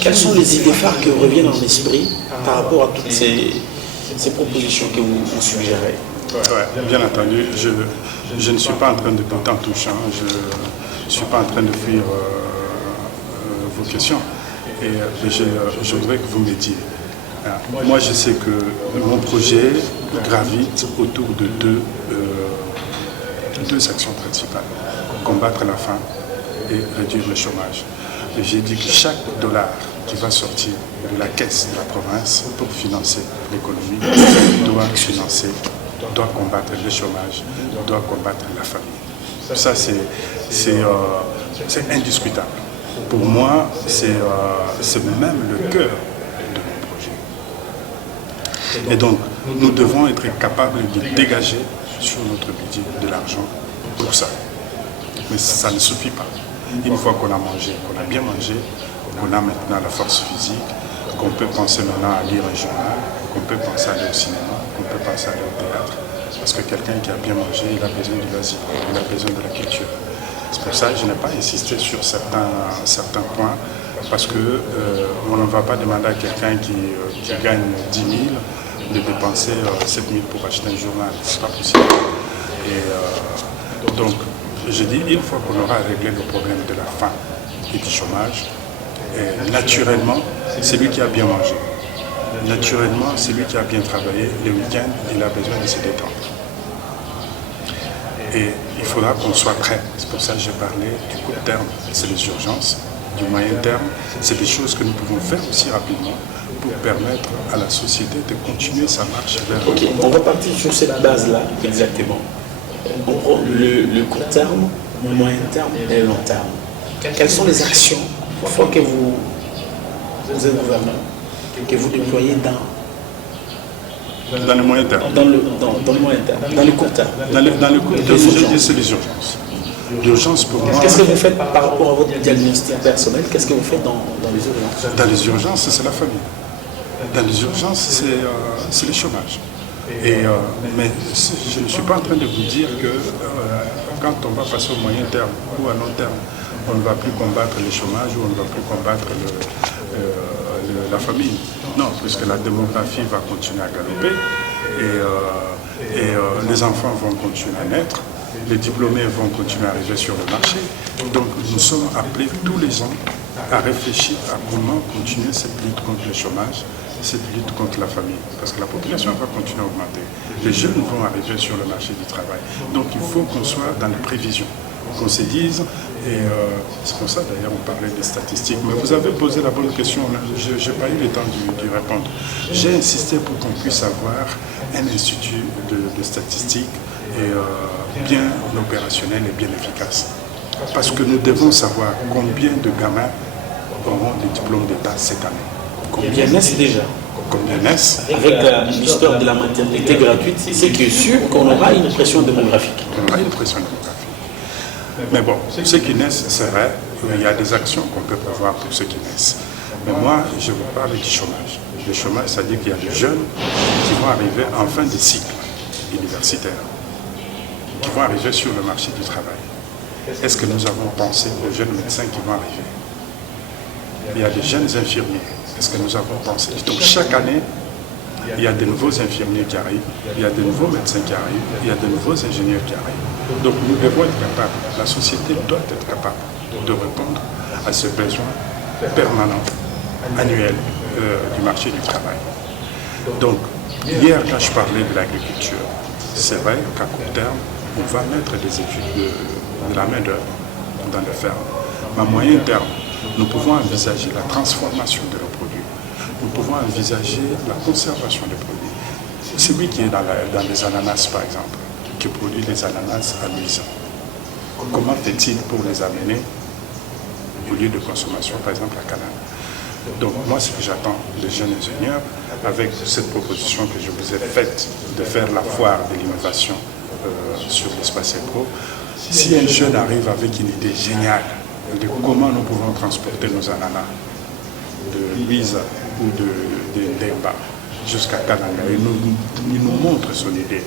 quelles sont les idées phares qui reviennent en esprit par rapport à toutes ces propositions que vous suggérez? Ouais, bien entendu, je ne suis pas en train de botter en touchant, je ne suis pas en train de fuir vos questions. Et je voudrais que vous m'aidiez. Moi, je sais que mon projet gravite autour de deux actions principales. Combattre la faim et réduire le chômage. Et j'ai dit que chaque dollar qui va sortir de la caisse de la province pour financer l'économie doit combattre le chômage, doit combattre la famine. Ça, c'est indiscutable. Pour moi, c'est même le cœur de mon projet. Et donc, nous devons être capables de dégager sur notre budget de l'argent pour ça. Mais ça ne suffit pas. Une fois qu'on a mangé, qu'on a bien mangé, qu'on a maintenant la force physique, qu'on peut penser maintenant à lire un journal, qu'on peut penser à aller au cinéma, qu'on peut penser à aller au théâtre. Parce que quelqu'un qui a bien mangé, il a besoin du loisir, il a besoin de la culture. C'est pour ça que je n'ai pas insisté sur certains points, parce qu'on ne va pas demander à quelqu'un qui gagne 10 000 de dépenser 7 000 pour acheter un journal. Ce n'est pas possible. Et donc, je dis, une fois qu'on aura réglé le problème de la faim et du chômage, Et naturellement, c'est lui qui a bien mangé. Naturellement, c'est lui qui a bien travaillé. Le week-end, il a besoin de se détendre. Et il faudra qu'on soit prêt. C'est pour ça que j'ai parlé du court terme, c'est les urgences. Du moyen terme, c'est des choses que nous pouvons faire aussi rapidement pour permettre à la société de continuer sa marche vers Ok, on va partir sur cette base-là, exactement. On prend le court terme, le moyen terme et le long terme. Quelles sont les actions, une fois que vous êtes gouverneur, que vous déployez dans le moyen terme. dans le moyen terme, dans le court terme? Dans le court terme, je dis c'est les urgences. L'urgence pour moi. Qu'est-ce que vous faites par rapport à votre diagnostic personnel? Qu'est-ce que vous faites dans les urgences? Dans les urgences, c'est la famille. Dans les urgences, c'est le chômage. Mais je ne suis pas en train de vous dire que quand on va passer au moyen terme ou à long terme, on ne va plus combattre le chômage ou on ne va plus combattre la famine. Non, puisque la démographie va continuer à galoper et les enfants vont continuer à naître, les diplômés vont continuer à arriver sur le marché. Donc nous sommes appelés tous les ans à réfléchir à comment continuer cette lutte contre le chômage, cette lutte contre la famine, parce que la population va continuer à augmenter. Les jeunes vont arriver sur le marché du travail. Donc il faut qu'on soit dans les prévisions, qu'on se dise, et c'est pour ça d'ailleurs on parlait des statistiques, mais vous avez posé la bonne question, je n'ai pas eu le temps d'y répondre. J'ai insisté pour qu'on puisse avoir un institut de statistiques et bien opérationnel et bien efficace. Parce que nous devons savoir combien de gamins auront des diplômes d'État cette année. Combien naissent déjà? Combien naissent? Avec l'histoire de la maternité gratuite, c'est qui est sûr qu'on aura une pression démographique. On aura une pression démographique. Mais bon, ceux qui naissent, c'est vrai, il y a des actions qu'on peut prévoir pour ceux qui naissent. Mais moi, je vous parle du chômage. Le chômage, c'est-à-dire qu'il y a des jeunes qui vont arriver en fin de cycle universitaire, qui vont arriver sur le marché du travail. Est-ce que nous avons pensé aux jeunes médecins qui vont arriver? Il y a des jeunes infirmiers. Est-ce que nous avons pensé? Donc chaque année, il y a de nouveaux infirmiers qui arrivent, il y a de nouveaux médecins qui arrivent, il y a de nouveaux ingénieurs qui arrivent. Donc nous devons être capables, la société doit être capable de répondre à ce besoin permanent, annuel du marché du travail. Donc hier quand je parlais de l'agriculture, c'est vrai qu'à court terme, on va mettre des études de la main-d'œuvre dans les fermes. Mais à moyen terme, nous pouvons envisager la transformation de nos produits. Nous pouvons envisager la conservation des produits. Celui qui est dans les ananas, par exemple, qui produit les ananas à l'huile, comment fait-il pour les amener au lieu de consommation, par exemple à Canal? Donc moi, ce que j'attends des jeunes ingénieurs, avec cette proposition que je vous ai faite de faire la foire de l'innovation sur l'espace Pro, si un jeune arrive avec une idée géniale de comment nous pouvons transporter nos ananas de Luisa ou de Demba jusqu'à Kananga, et il nous montre son idée.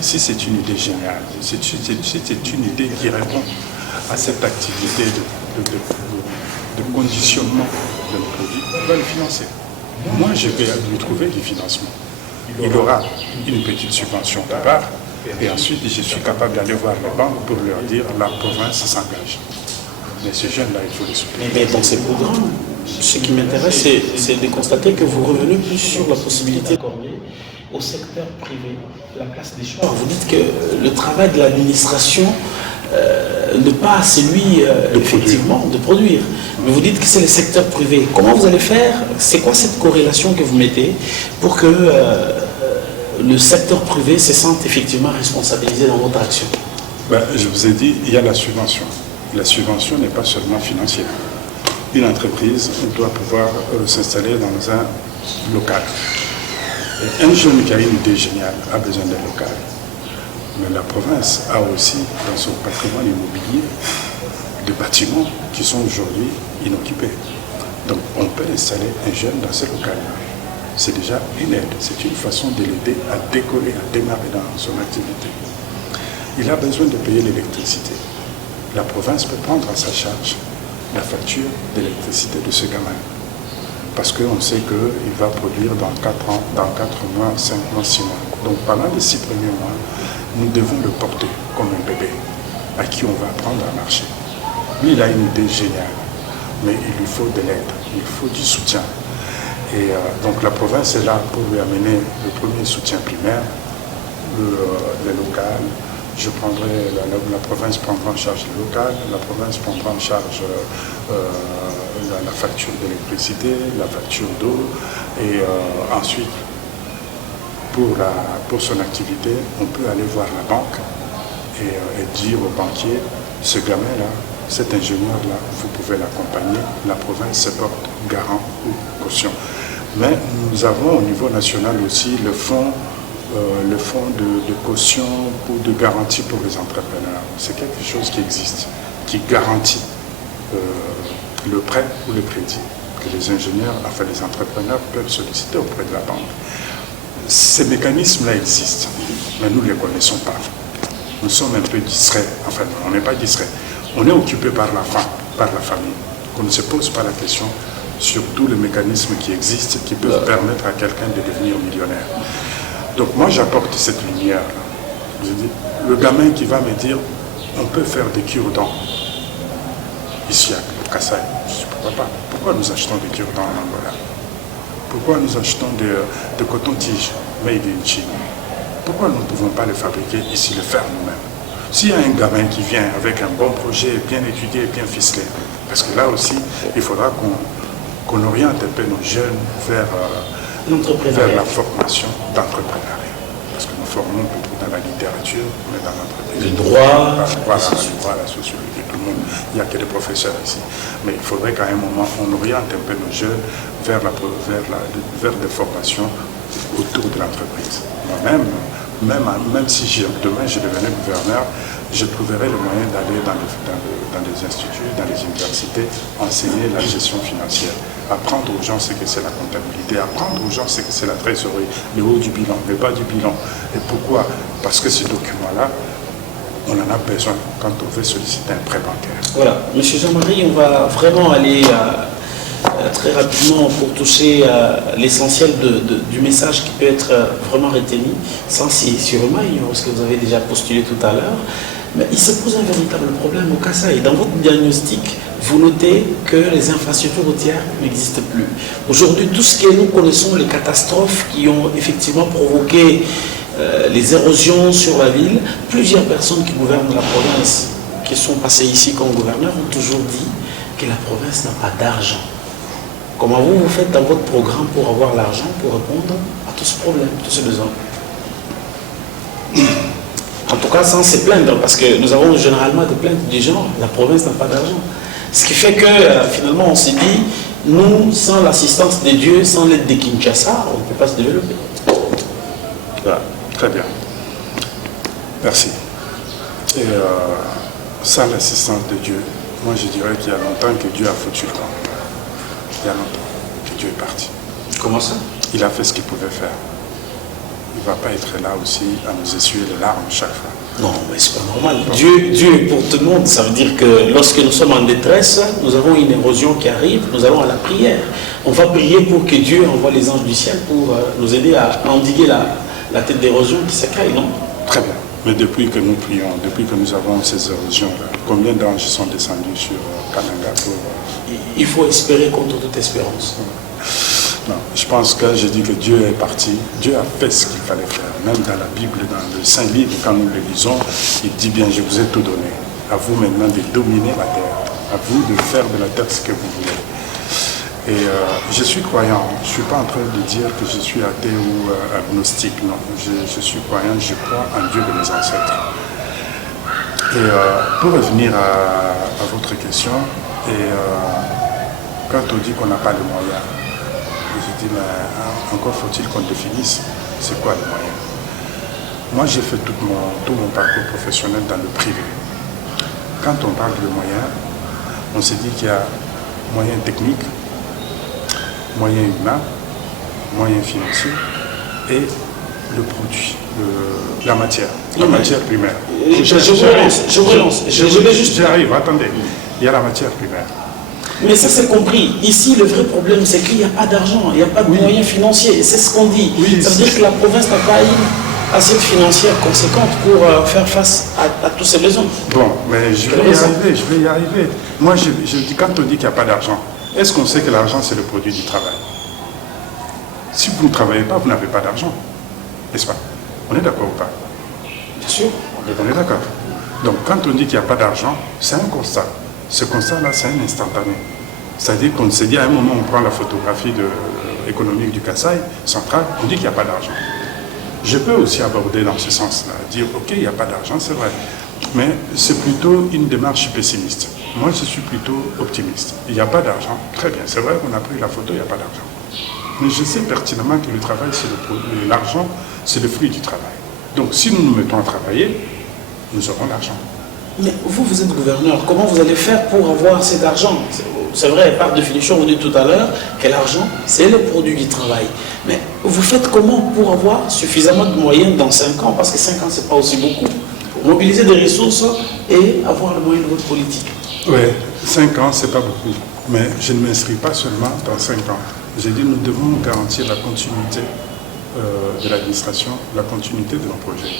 Si c'est une idée géniale, si c'est une idée qui répond à cette activité de conditionnement de nos produits, on va le financer. Moi, je vais lui trouver du financement. Il aura une petite subvention de part, et ensuite je suis capable d'aller voir les banques pour leur dire la province s'engage. Mais ces jeunes-là, il faut les soutenir. Mais dans ces programmes, ce qui m'intéresse, c'est de constater que vous revenez plus sur la possibilité d'accorder au secteur privé la place des choix. Vous dites que le travail de l'administration n'est pas celui, effectivement, de produire. Mais vous dites que c'est le secteur privé. Comment vous allez faire? C'est quoi cette corrélation que vous mettez pour que le secteur privé se sente effectivement responsabilisé dans votre action? Je vous ai dit, il y a la subvention. La subvention n'est pas seulement financière. Une entreprise doit pouvoir s'installer dans un local. Et un jeune qui a une idée géniale a besoin d'un local. Mais la province a aussi dans son patrimoine immobilier des bâtiments qui sont aujourd'hui inoccupés. Donc on peut installer un jeune dans ce local-là. C'est déjà une aide, c'est une façon de l'aider à décoller, à démarrer dans son activité. Il a besoin de payer l'électricité. La province peut prendre à sa charge la facture d'électricité de ce gamin. Parce qu'on sait qu'il va produire dans 4 ans, dans 4 mois, 5 mois, 6 mois. Donc pendant les 6 premiers mois, nous devons le porter comme un bébé à qui on va apprendre à marcher. Lui, il a une idée géniale. mais il lui faut de l'aide, il faut du soutien. Et donc la province est là pour lui amener le premier soutien primaire, le local. La province prendra en charge le local, la province prendra en charge la facture d'électricité, la facture d'eau, et ensuite, pour son activité, on peut aller voir la banque et dire au banquier, ce gamin-là, cet ingénieur-là, vous pouvez l'accompagner, la province se porte garant ou caution. Mais nous avons au niveau national aussi le fonds de caution ou de garantie pour les entrepreneurs. C'est quelque chose qui existe, qui garantit le prêt ou le crédit que les ingénieurs, enfin les entrepreneurs peuvent solliciter auprès de la banque. Ces mécanismes-là existent, mais nous ne les connaissons pas. Nous sommes un peu distraits, enfin on n'est pas distraits, on est occupé par la famille. On ne se pose pas la question sur tous les mécanismes qui existent, qui peuvent permettre à quelqu'un de devenir millionnaire. Donc moi j'apporte cette lumière-là. Je dis, le gamin qui va me dire, on peut faire des cure-dents ici à Kassai. Je dis, pourquoi pas? Pourquoi nous achetons des cure-dents en Angola? Pourquoi nous achetons des coton-tiges made in Chine? Pourquoi nous ne pouvons pas les fabriquer ici, les faire nous-mêmes? S'il y a un gamin qui vient avec un bon projet, bien étudié, bien ficelé, parce que là aussi, il faudra qu'on oriente un peu nos jeunes vers la formation d'entrepreneuriat. Parce que nous formons plutôt dans la littérature, mais dans l'entreprise. Le droit, la sociologie, tout le monde. Il n'y a que des professeurs ici. Mais il faudrait qu'à un moment, on oriente un peu nos jeunes vers des formations autour de l'entreprise. Moi-même, même si demain je devenais gouverneur, je trouverais le moyen d'aller dans les instituts, dans les universités, enseigner la gestion financière, apprendre aux gens ce que c'est la comptabilité, apprendre aux gens ce que c'est la trésorerie, le haut du bilan, le bas du bilan. Et pourquoi? Parce que ces documents-là, on en a besoin quand on veut solliciter un prêt bancaire. Voilà, Monsieur Jean-Marie, on va vraiment aller très rapidement pour toucher l'essentiel du message qui peut être vraiment retenu, sans sûrement ignorer ce que vous avez déjà postulé tout à l'heure. Mais il se pose un véritable problème au Kassai. Dans votre diagnostic, vous notez que les infrastructures routières n'existent plus. Aujourd'hui, tout ce que nous connaissons, les catastrophes qui ont effectivement provoqué les érosions sur la ville, plusieurs personnes qui gouvernent la province, qui sont passées ici comme gouverneurs, ont toujours dit que la province n'a pas d'argent. Comment vous faites dans votre programme pour avoir l'argent pour répondre à tout ce problème, tous ces besoins? En tout cas, sans se plaindre, parce que nous avons généralement des plaintes du genre, la province n'a pas d'argent. Ce qui fait que finalement on s'est dit, nous, sans l'assistance de Dieu, sans l'aide de Kinshasa, on ne peut pas se développer. Voilà. Très bien. Merci. Et sans l'assistance de Dieu, moi je dirais qu'il y a longtemps que Dieu a foutu le camp. Il y a longtemps que Dieu est parti. Comment ça? Il a fait ce qu'il pouvait faire. Il ne va pas être là aussi à nous essuyer les larmes chaque fois. Non, mais c'est pas normal. Dieu est pour tout le monde. Ça veut dire que lorsque nous sommes en détresse, nous avons une érosion qui arrive, nous allons à la prière. On va prier pour que Dieu envoie les anges du ciel pour nous aider à endiguer la tête d'érosion qui s'écaille, non? Très bien. Mais depuis que nous prions, depuis que nous avons ces érosions-là, combien d'anges sont descendus sur Kananga pour... Il faut espérer contre toute espérance. Non, je pense que je dis que Dieu est parti. Dieu a fait ce qu'il fallait faire. Même dans la Bible, dans le Saint-Livre, quand nous le lisons, il dit bien, je vous ai tout donné. À vous maintenant de dominer la terre. À vous de faire de la terre ce que vous voulez. Et je suis croyant. Je ne suis pas en train de dire que je suis athée ou agnostique. Non, je suis croyant. Je crois en Dieu de mes ancêtres. Et pour revenir à votre question, quand on dit qu'on n'a pas de moyens, je dis, mais encore faut-il qu'on définisse c'est quoi les moyens. Moi, j'ai fait tout mon parcours professionnel dans le privé. Quand on parle de moyens, on se dit qu'il y a moyens techniques, moyens humains, moyens financiers et le produit, la matière primaire. Je relance. J'arrive, attendez. Il y a la matière primaire. Mais ça c'est compris. Ici, le vrai problème, c'est qu'il n'y a pas d'argent, il n'y a pas de moyens financiers. C'est ce qu'on dit. Oui, ça veut dire que la province n'a pas assiette financière conséquente pour faire face à tous ces besoins. Bon, mais je vais y arriver. Moi, je dis, quand on dit qu'il n'y a pas d'argent, est-ce qu'on sait que l'argent, c'est le produit du travail? Si vous ne travaillez pas, vous n'avez pas d'argent. N'est-ce pas? On est d'accord ou pas? Bien sûr. On est d'accord. Donc, quand on dit qu'il n'y a pas d'argent, c'est un constat. Ce constat-là, c'est un instantané. C'est-à-dire qu'on s'est dit, à un moment, on prend la photographie économique du Kasaï central, on dit qu'il n'y a pas d'argent. Je peux aussi aborder dans ce sens-là, dire, ok, il n'y a pas d'argent, c'est vrai. Mais c'est plutôt une démarche pessimiste. Moi, je suis plutôt optimiste. Il n'y a pas d'argent. Très bien, c'est vrai qu'on a pris la photo, il n'y a pas d'argent. Mais je sais pertinemment que le travail, c'est l'argent, c'est le fruit du travail. Donc, si nous nous mettons à travailler, nous aurons l'argent. Mais vous êtes gouverneur. Comment vous allez faire pour avoir cet argent? C'est vrai, par définition, vous dites tout à l'heure que l'argent, c'est le produit du travail. Mais vous faites comment pour avoir suffisamment de moyens dans 5 ans? Parce que 5 ans, ce n'est pas aussi beaucoup. Pour mobiliser des ressources et avoir le moyen de votre politique. Oui, 5 ans, ce n'est pas beaucoup. Mais je ne m'inscris pas seulement dans 5 ans. J'ai dit, nous devons garantir la continuité de l'administration, la continuité de nos projets.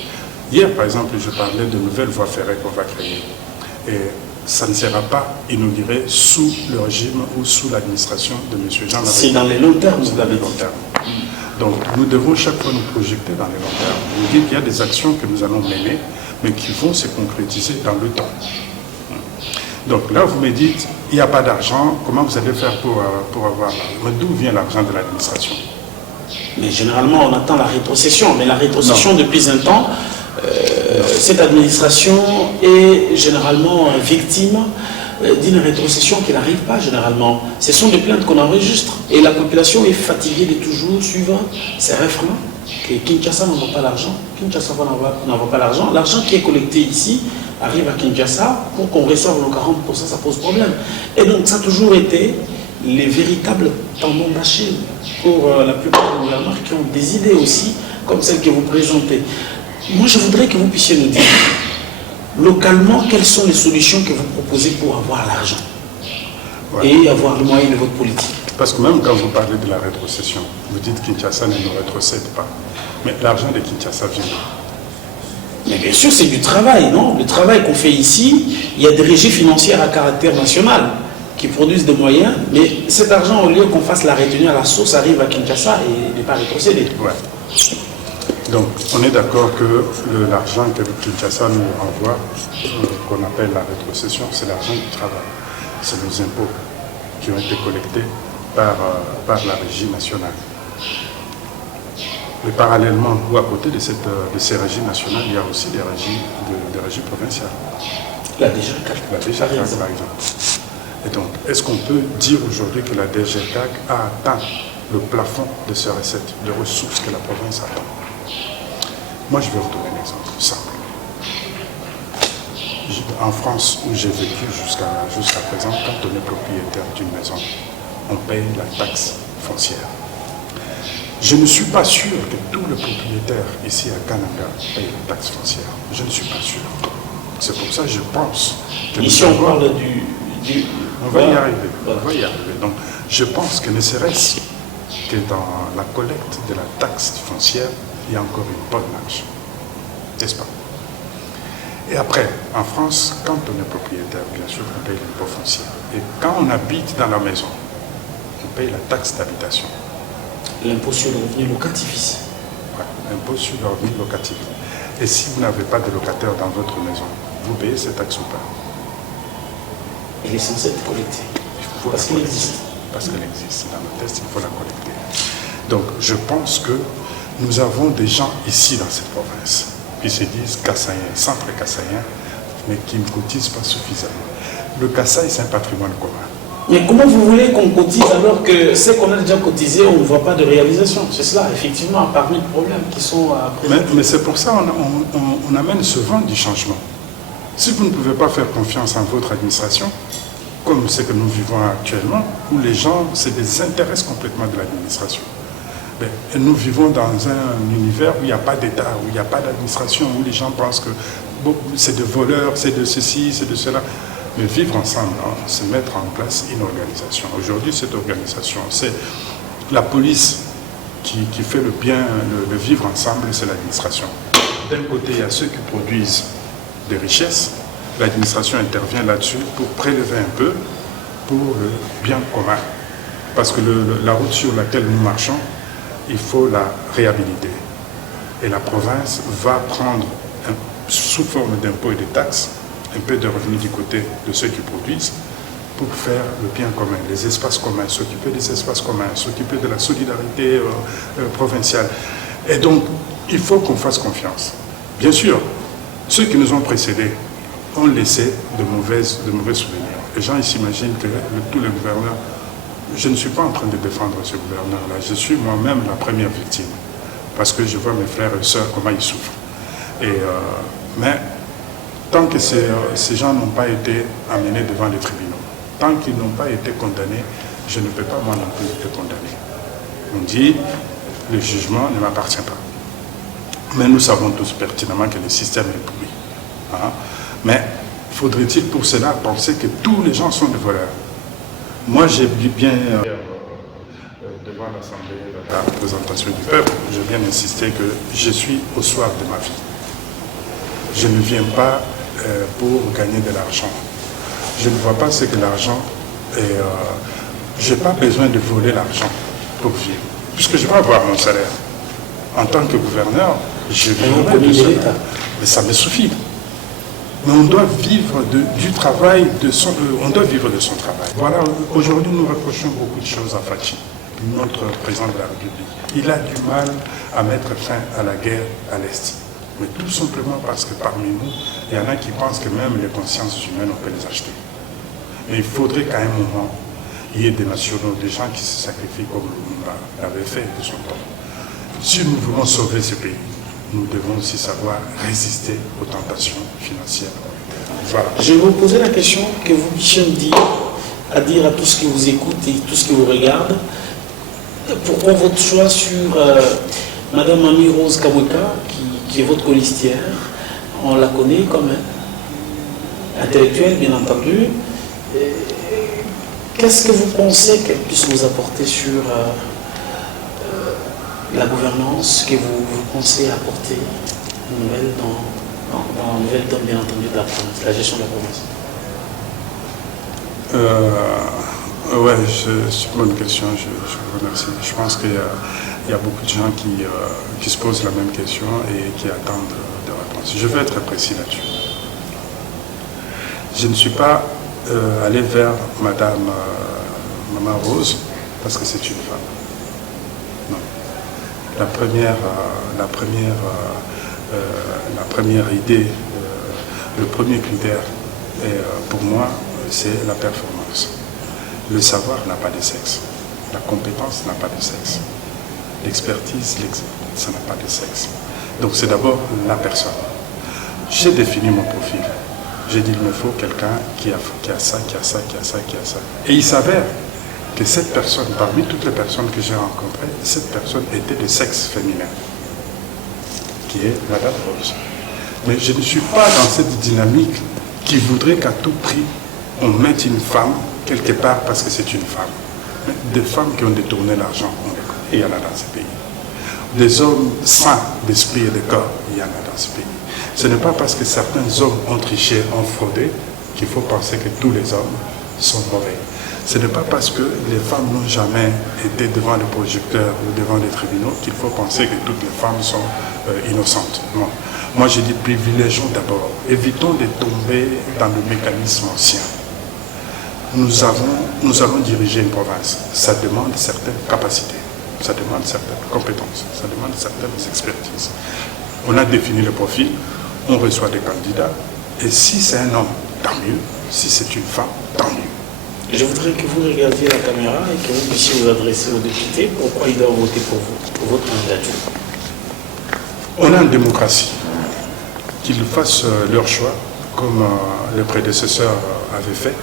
Hier, par exemple, je parlais de nouvelles voies ferrées qu'on va créer. Et ça ne sera pas inauguré sous le régime ou sous l'administration de M. Jean-Marie. C'est dans les longs termes, vous l'avez dit. Donc, nous devons chaque fois nous projeter dans les longs termes. Nous dire qu'il y a des actions que nous allons mener, mais qui vont se concrétiser dans le temps. Donc là, vous me dites, il n'y a pas d'argent, comment vous allez faire pour avoir l'argent? Mais d'où vient l'argent de l'administration? Mais généralement, on attend la rétrocession. Mais la rétrocession, depuis un temps, cette administration est généralement victime d'une rétrocession qui n'arrive pas généralement. Ce sont des plaintes qu'on enregistre. Et la population est fatiguée de toujours suivre ces refrains que Kinshasa n'envoie pas l'argent. Kinshasa n'envoie pas l'argent. L'argent qui est collecté ici arrive à Kinshasa. Pour qu'on reçoive le 40%, ça pose problème. Et donc, ça a toujours été les véritables tendons d'Achille pour la plupart des gouverneurs qui ont des idées aussi, comme celles que vous présentez. Moi, je voudrais que vous puissiez nous dire, localement, quelles sont les solutions que vous proposez pour avoir l'argent et avoir le moyen de votre politique. Parce que même quand vous parlez de la rétrocession, vous dites que Kinshasa ne nous rétrocède pas. Mais l'argent de Kinshasa vient. Mais bien sûr, c'est du travail, non? Le travail qu'on fait ici, il y a des régies financières à caractère national qui produisent des moyens, mais cet argent, au lieu qu'on fasse la retenue à la source, arrive à Kinshasa et n'est pas rétrocédé. Ouais. Donc, on est d'accord que l'argent que Kinshasa nous envoie, qu'on appelle la rétrocession, c'est l'argent du travail. C'est nos impôts qui ont été collectés par la régie nationale. Mais parallèlement, ou à côté de ces régies nationales, il y a aussi des régies provinciales. La DGCAC. La DGCAC, par exemple. Et donc, est-ce qu'on peut dire aujourd'hui que la DGCAC a atteint le plafond de ces recettes, de ressources que la province attend? Moi, je vais vous donner un exemple simple. En France, où j'ai vécu jusqu'à présent, quand on est propriétaire d'une maison, on paye la taxe foncière. Je ne suis pas sûr que tous les propriétaires ici à Kananga payent la taxe foncière. Je ne suis pas sûr. C'est pour ça que je pense que ici, on parle du... On va y arriver. On va y arriver. Donc, je pense que ne serait-ce que dans la collecte de la taxe foncière, il y a encore une bonne marge. N'est-ce pas? Et après, en France, quand on est propriétaire, bien sûr, on paye l'impôt foncier. Et quand on habite dans la maison, on paye la taxe d'habitation. L'impôt sur le revenu locatif ici. Ouais, l'impôt sur le revenu locatif. Et si vous n'avez pas de locataire dans votre maison, vous payez cette taxe ou pas? Elle est censée être collectée. Parce qu'elle existe. Parce qu'elle existe. Dans le test, il faut la collecter. Donc, je pense que nous avons des gens ici dans cette province qui se disent Kassaïens, centre Kassaïen, mais qui ne cotisent pas suffisamment. Le Kasaï, c'est un patrimoine commun. Mais comment vous voulez qu'on cotise alors que ce qu'on a déjà cotisé, on ne voit pas de réalisation? C'est cela, effectivement, parmi les problèmes qui sont présentés. Mais c'est pour ça qu'on amène ce vent du changement. Si vous ne pouvez pas faire confiance en votre administration, comme ce que nous vivons actuellement, où les gens se désintéressent complètement de l'administration. Nous vivons dans un univers où il n'y a pas d'État, où il n'y a pas d'administration, où les gens pensent que bon, c'est de voleurs, c'est de ceci, c'est de cela. Mais vivre ensemble, c'est mettre en place une organisation. Aujourd'hui, cette organisation, c'est la police qui fait le bien, le vivre ensemble, c'est l'administration. d'un côté, il y a ceux qui produisent des richesses. L'administration intervient là-dessus pour prélever un peu pour le bien commun. Parce que la route sur laquelle nous marchons, il faut la réhabiliter. Et la province va prendre, sous forme d'impôts et de taxes, un peu de revenus du côté de ceux qui produisent pour faire le bien commun, les espaces communs, s'occuper des espaces communs, s'occuper de la solidarité provinciale. Et donc, il faut qu'on fasse confiance. Bien sûr, ceux qui nous ont précédés ont laissé de mauvais souvenirs. Les gens s'imaginent que tous les gouverneurs, je ne suis pas en train de défendre ce gouverneur-là, je suis moi-même la première victime, parce que je vois mes frères et sœurs comment ils souffrent. Mais tant que ces gens n'ont pas été amenés devant les tribunaux, tant qu'ils n'ont pas été condamnés, je ne peux pas moi non plus être condamné. On dit, le jugement ne m'appartient pas. Mais nous savons tous pertinemment que le système est pourri. Hein? Mais faudrait-il pour cela penser que tous les gens sont des voleurs? Moi, j'ai bien, devant l'Assemblée de la représentation du peuple, j'ai bien insisté que je suis au soir de ma vie. Je ne viens pas pour gagner de l'argent. Je ne vois pas ce que l'argent est... je n'ai pas besoin de voler l'argent pour vivre, puisque je vais avoir mon salaire. En tant que gouverneur, je vivrai de cela. Mais ça me suffit. Mais on doit vivre du travail, on doit vivre de son travail. Voilà, aujourd'hui nous reprochons beaucoup de choses à Fachi, notre président de la République. Il a du mal à mettre fin à la guerre à l'Est. Mais tout simplement parce que parmi nous, il y en a qui pensent que même les consciences humaines, on peut les acheter. Mais il faudrait qu'à un moment, il y ait des nationaux, des gens qui se sacrifient comme Lumumba l'avait fait de son temps. Si nous voulons sauver ce pays, nous devons aussi savoir résister aux tentations financières. Voilà. Je vais vous poser la question que vous puissiez me dire, à dire à tous qui vous écoutent et tous qui vous regardent. Pourquoi votre choix sur Madame Mami Rose Kabweka, qui est votre colistière? On la connaît comme intellectuelle, bien entendu. Qu'est-ce que vous pensez qu'elle puisse vous apporter sur la gouvernance, que vous pensez apporter nouvelle dans la nouvelle donne, bien entendu, de la province, la gestion de la province? Ouais, c'est une bonne question, je vous remercie. Je pense qu'il y a beaucoup de gens qui se posent la même question et qui attendent des réponses. Je vais être très précis là-dessus. Je ne suis pas allé vers Madame Maman Rose parce que c'est une femme. Non. La première idée, le premier critère, pour moi, c'est la performance. Le savoir n'a pas de sexe. La compétence n'a pas de sexe. L'expertise, ça n'a pas de sexe. Donc c'est d'abord la personne. J'ai défini mon profil. J'ai dit, il me faut quelqu'un qui a ça, qui a ça, qui a ça, qui a ça. Et il s'avère que cette personne, parmi toutes les personnes que j'ai rencontrées, cette personne était de sexe féminin, qui est Madame Rose. Mais je ne suis pas dans cette dynamique qui voudrait qu'à tout prix, on mette une femme quelque part parce que c'est une femme. Mais des femmes qui ont détourné l'argent, il y en a dans ce pays. Des hommes sains d'esprit et de corps, il y en a dans ce pays. Ce n'est pas parce que certains hommes ont triché, ont fraudé, qu'il faut penser que tous les hommes sont mauvais. Ce n'est pas parce que les femmes n'ont jamais été devant les projecteurs ou devant les tribunaux qu'il faut penser que toutes les femmes sont innocentes. Non. Moi, je dis privilégions d'abord. Évitons de tomber dans le mécanisme ancien. Nous allons diriger une province. Ça demande certaines capacités, ça demande certaines compétences, ça demande certaines expertises. On a défini le profil, on reçoit des candidats, et si c'est un homme, tant mieux. Si c'est une femme, tant mieux. Je voudrais que vous regardiez la caméra et que vous puissiez vous adresser aux députés. Pourquoi ils doivent voter pour vous, pour votre candidature? On a une démocratie. Qu'ils fassent leur choix, comme les prédécesseurs avaient fait,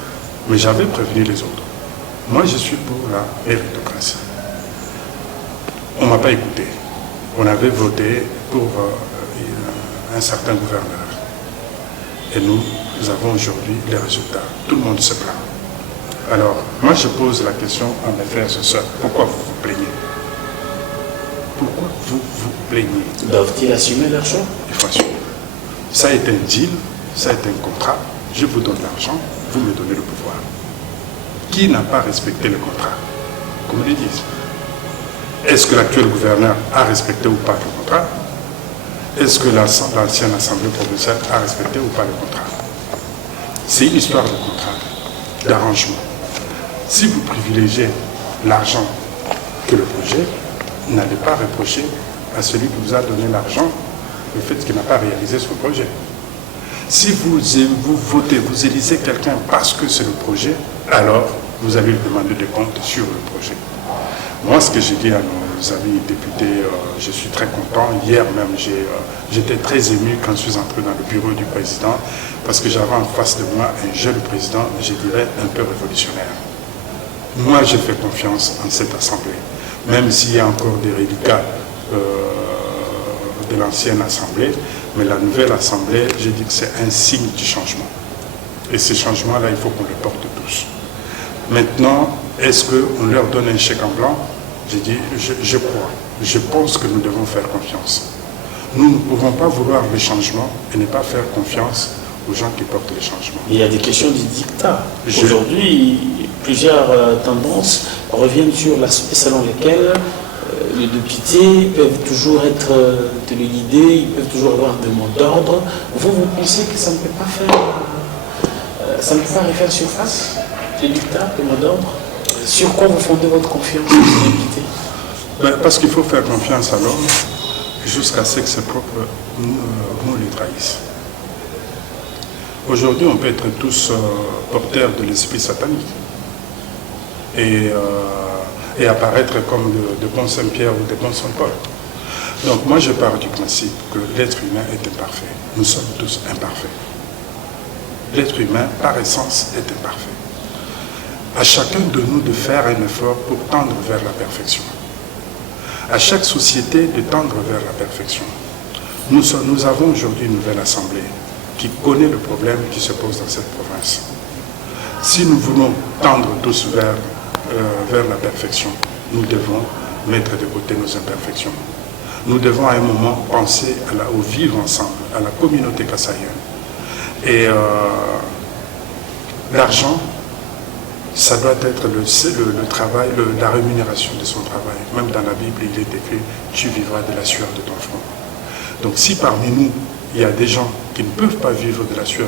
mais j'avais prévenu les autres. Moi, je suis pour la méritocratie. On ne m'a pas écouté. On avait voté pour un certain gouverneur. Et nous avons aujourd'hui les résultats. Tout le monde se plaint. Alors, moi je pose la question à mes frères et sœurs. Pourquoi vous vous plaignez? Pourquoi vous vous plaignez. Doivent-ils assumer leur choix? Il faut assumer. Ça est un deal, ça est un contrat. Je vous donne l'argent, vous me donnez le pouvoir. Qui n'a pas respecté le contrat? Comme ils disent. Est-ce que l'actuel gouverneur a respecté ou pas le contrat? Est-ce que l'ancienne Assemblée provinciale a respecté ou pas le contrat? C'est une histoire de contrat, d'arrangement. Si vous privilégiez l'argent que le projet, n'allez pas reprocher à celui qui vous a donné l'argent le fait qu'il n'a pas réalisé son projet. Si vous votez, vous élisez quelqu'un parce que c'est le projet, alors vous allez lui demander des comptes sur le projet. Moi, ce que j'ai dit à nos amis députés, je suis très content. Hier même, j'étais très ému quand je suis entré dans le bureau du président parce que j'avais en face de moi un jeune président, je dirais, un peu révolutionnaire. Moi, je fais confiance en cette Assemblée, même s'il y a encore des reliquats de l'ancienne Assemblée, mais la nouvelle Assemblée, je dis que c'est un signe du changement. Et ces changements-là, il faut qu'on les porte tous. Maintenant, est-ce qu'on leur donne un chèque en blanc? J'ai dit, je crois. Je pense que nous devons faire confiance. Nous ne pouvons pas vouloir le changement et ne pas faire confiance aux gens qui portent les changements. Il y a des questions du dictat. Aujourd'hui, plusieurs tendances reviennent sur l'aspect selon lequel les députés peuvent toujours être téléguidés, ils peuvent toujours avoir des mots d'ordre. Vous pensez que ça ne peut pas faire, ça ne peut pas refaire surface, les dictats, les mots d'ordre? Sur quoi vous fondez votre confiance, les députés? Parce qu'il faut faire confiance à l'homme jusqu'à ce que ses propres nous les trahissent. Aujourd'hui, on peut être tous porteurs de l'esprit satanique et apparaître comme de bons Saint-Pierre ou de bons Saint-Paul. Donc moi, je pars du principe que l'être humain est imparfait. Nous sommes tous imparfaits. L'être humain, par essence, est imparfait. À chacun de nous de faire un effort pour tendre vers la perfection. À chaque société de tendre vers la perfection. Nous avons aujourd'hui une nouvelle assemblée qui connaît le problème qui se pose dans cette province. Si nous voulons tendre tous vers la perfection, nous devons mettre de côté nos imperfections. Nous devons à un moment penser au vivre ensemble, à la communauté kassaïenne. Et l'argent, ça doit être le travail, la rémunération de son travail. Même dans la Bible, il est écrit « Tu vivras de la sueur de ton front ». Donc si parmi nous, il y a des gens qui ne peuvent pas vivre de la sueur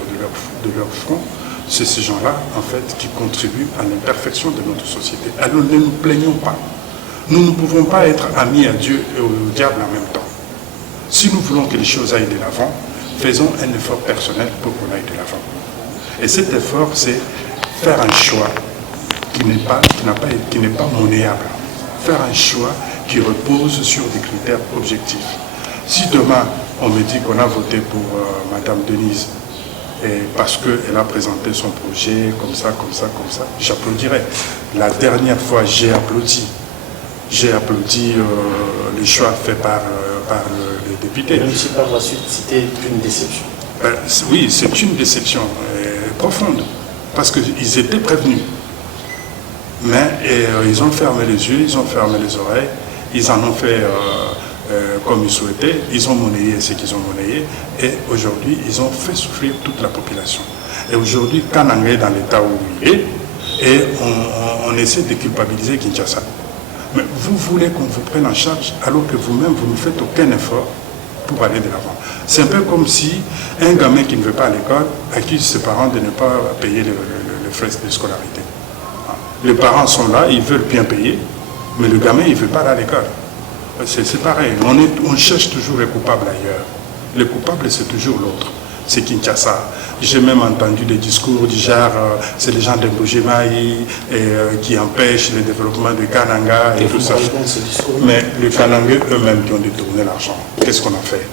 de leur front, c'est ces gens-là, en fait, qui contribuent à l'imperfection de notre société. Alors ne nous plaignons pas. Nous ne pouvons pas être amis à Dieu et au diable en même temps. Si nous voulons que les choses aillent de l'avant, faisons un effort personnel pour qu'on aille de l'avant. Et cet effort, c'est faire un choix qui n'est pas monnayable. Faire un choix qui repose sur des critères objectifs. Si demain, on me dit qu'on a voté pour Madame Denise, et parce qu'elle a présenté son projet comme ça, j'applaudirai. La dernière fois, j'ai applaudi. J'ai applaudi les choix faits par les députés. Même si par la suite, c'était une déception. Oui, c'est une déception profonde, parce qu'ils étaient prévenus. Mais ils ont fermé les yeux, ils ont fermé les oreilles, ils en ont fait comme ils souhaitaient, ils ont monnayé ce qu'ils ont monnayé, et aujourd'hui, ils ont fait souffrir toute la population. Et aujourd'hui, Kananga est dans l'état où il est, et on essaie de culpabiliser Kinshasa. Mais vous voulez qu'on vous prenne en charge, alors que vous-même, vous ne faites aucun effort pour aller de l'avant. C'est un peu comme si un gamin qui ne veut pas à l'école accuse ses parents de ne pas payer les frais de scolarité. Les parents sont là, ils veulent bien payer, mais le gamin, il ne veut pas aller à l'école. C'est pareil, on cherche toujours les coupables ailleurs. Le coupable, c'est toujours l'autre. C'est Kinshasa. J'ai même entendu des discours du genre, c'est les gens de Bujimaï qui empêchent le développement de Kananga et tout ça. Mais les Kanangais eux-mêmes qui ont détourné l'argent, qu'est-ce qu'on a fait?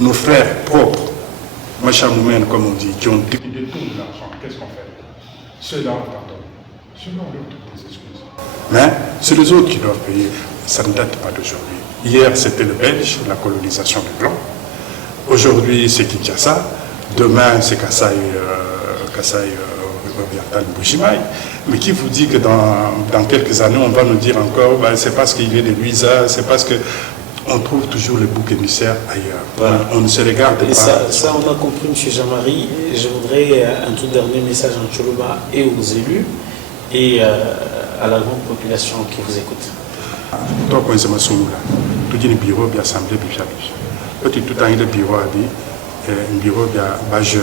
Nos frères propres, Machamoumen comme on dit, qui ont détourné l'argent, qu'est-ce qu'on fait? Ceux-là, on pardonne. Ceux-là, on leur donne des excuses. Mais c'est les autres qui doivent payer. Ça ne date pas d'aujourd'hui. Hier, c'était le Belge, la colonisation des Blancs. Aujourd'hui, c'est Kinshasa. Demain, c'est Kasaï oriental Bujimaï. Mais qui vous dit que dans quelques années, on va nous dire encore, c'est parce qu'il est de Luisa, c'est parce que... on trouve toujours les boucs émissaires ailleurs. Voilà. On ne se regarde pas. Ça, on a compris, M. Jean-Marie. Je voudrais un tout dernier message en Tcholoba et aux élus et à la grande population qui vous écoute. Toi, quand c'est ma soumula, tout dit le bureau de l'Assemblée, petit tout le bureau a dit, un bureau de jeune,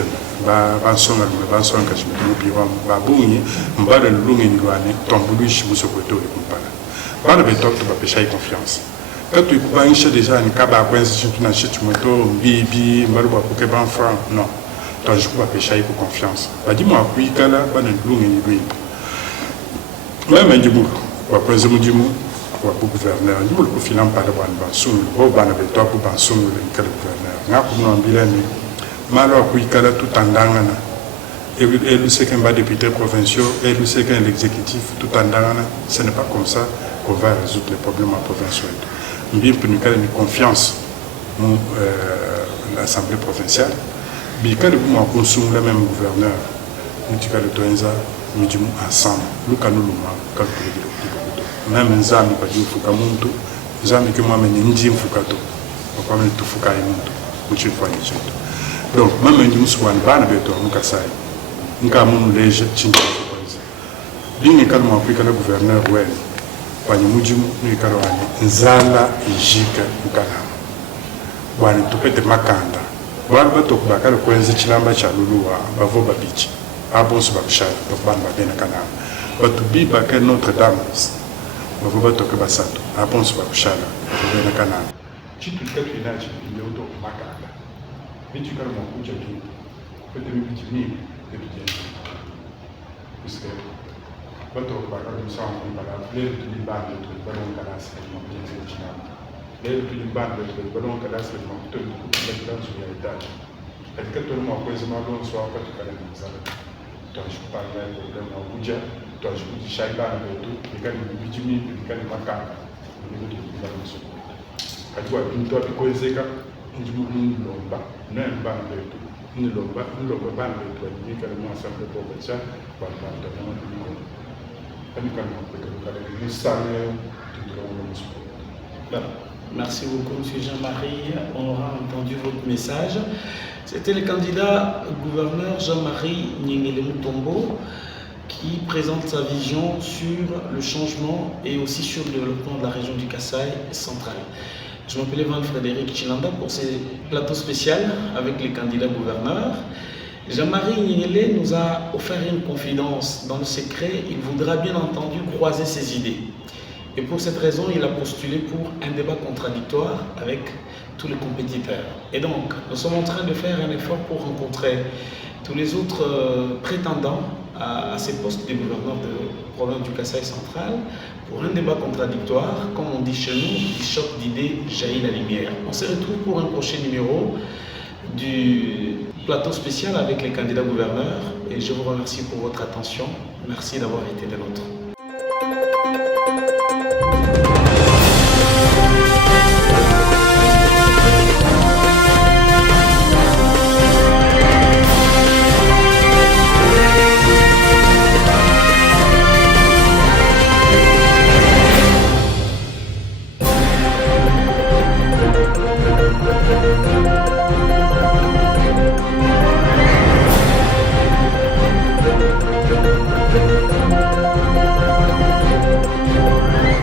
son que je me dis, bureau, bougni, m'a le long et l'ouane, tomboulu, je me suis retrouvé le compagnon. Pas de béton, tu vas pêcher confiance. Quand tu as déjà un cabas, tu n'as pas moto, bibi, malouba, pour que ban franc, non. Toi, je peux pêcher pour confiance. Dis-moi, oui, quand là, pas de long et l'ouane. Même un dumour, ou après un dumour, ou pour gouverneur, nous le filant par le bansoum, au ban avec toi pour bansoum, le gouverneur. N'a pas nous en bilan, malheur, oui, quand là, tout en dangana. Et le sait qu'un bas député provinciaux, et le sait qu'un l'exécutif, tout en dangana, ce n'est pas comme ça qu'on va résoudre les problèmes en provinciaux. Bien pour nous donner confiance dans l'Assemblée provinciale, bien que nous consommons le même gouverneur, nous disons ensemble, nous nous même un zami pas du fukamuntu, zami que moi mène n'dim fukato, on va mettre tout fukai muntu, mutu fois ni chute. Donc même un dimus wan ban beto mukasai, nka munu leje chinta fukaisa. Bien que nous appuyons le gouverneur ouais. Wani mujimu ni karwani nzala ijika mukana wani tupete makanda wani bato kubakala kwenze chilamba cha luluwa bavo babichi abonso babishara tokbana babena kana batu biba ke Notre Dame bavo bato ke basato abonso babishara babena kana chitu katu inachi ndio makanda bichi kama mkuja tu pete bichi mimi bichi puisque bato bakala msango bala leo tulibande tulibano kanasa kwa mjengo chini leo tulibande tulibano kanasa kwa mtoto kwa dansi ya itaji katika tunaona kwa hizo mambo sio hapa tukana mzalo tunashukuru naye kwa ndio kuja tunashukuru shaibana wetu nikani bijimi nikani makanga ndio tulibano soko katika mtu apikozeka njibu lomba na mbana wetu nilomba bana wetu nikani mwasamba kwa bacha kwa mtandao Merci beaucoup, M. Jean-Marie. On aura entendu votre message. C'était le candidat gouverneur Jean-Marie Nyengele Mutombo qui présente sa vision sur le changement et aussi sur le développement de la région du Kasaï central. Je m'appelle Evan Frédéric Chilanda pour ce plateau spécial avec les candidats gouverneurs. Jean-Marie Nyengele nous a offert une confidence dans le secret. Il voudra bien entendu croiser ses idées. Et pour cette raison, il a postulé pour un débat contradictoire avec tous les compétiteurs. Et donc, nous sommes en train de faire un effort pour rencontrer tous les autres prétendants à ces postes de gouverneur de province du Kasaï central pour un débat contradictoire. Comme on dit chez nous, du choc d'idées jaillit la lumière. On se retrouve pour un prochain numéro du plateau spécial avec les candidats gouverneurs et je vous remercie pour votre attention. Merci d'avoir été des nôtres.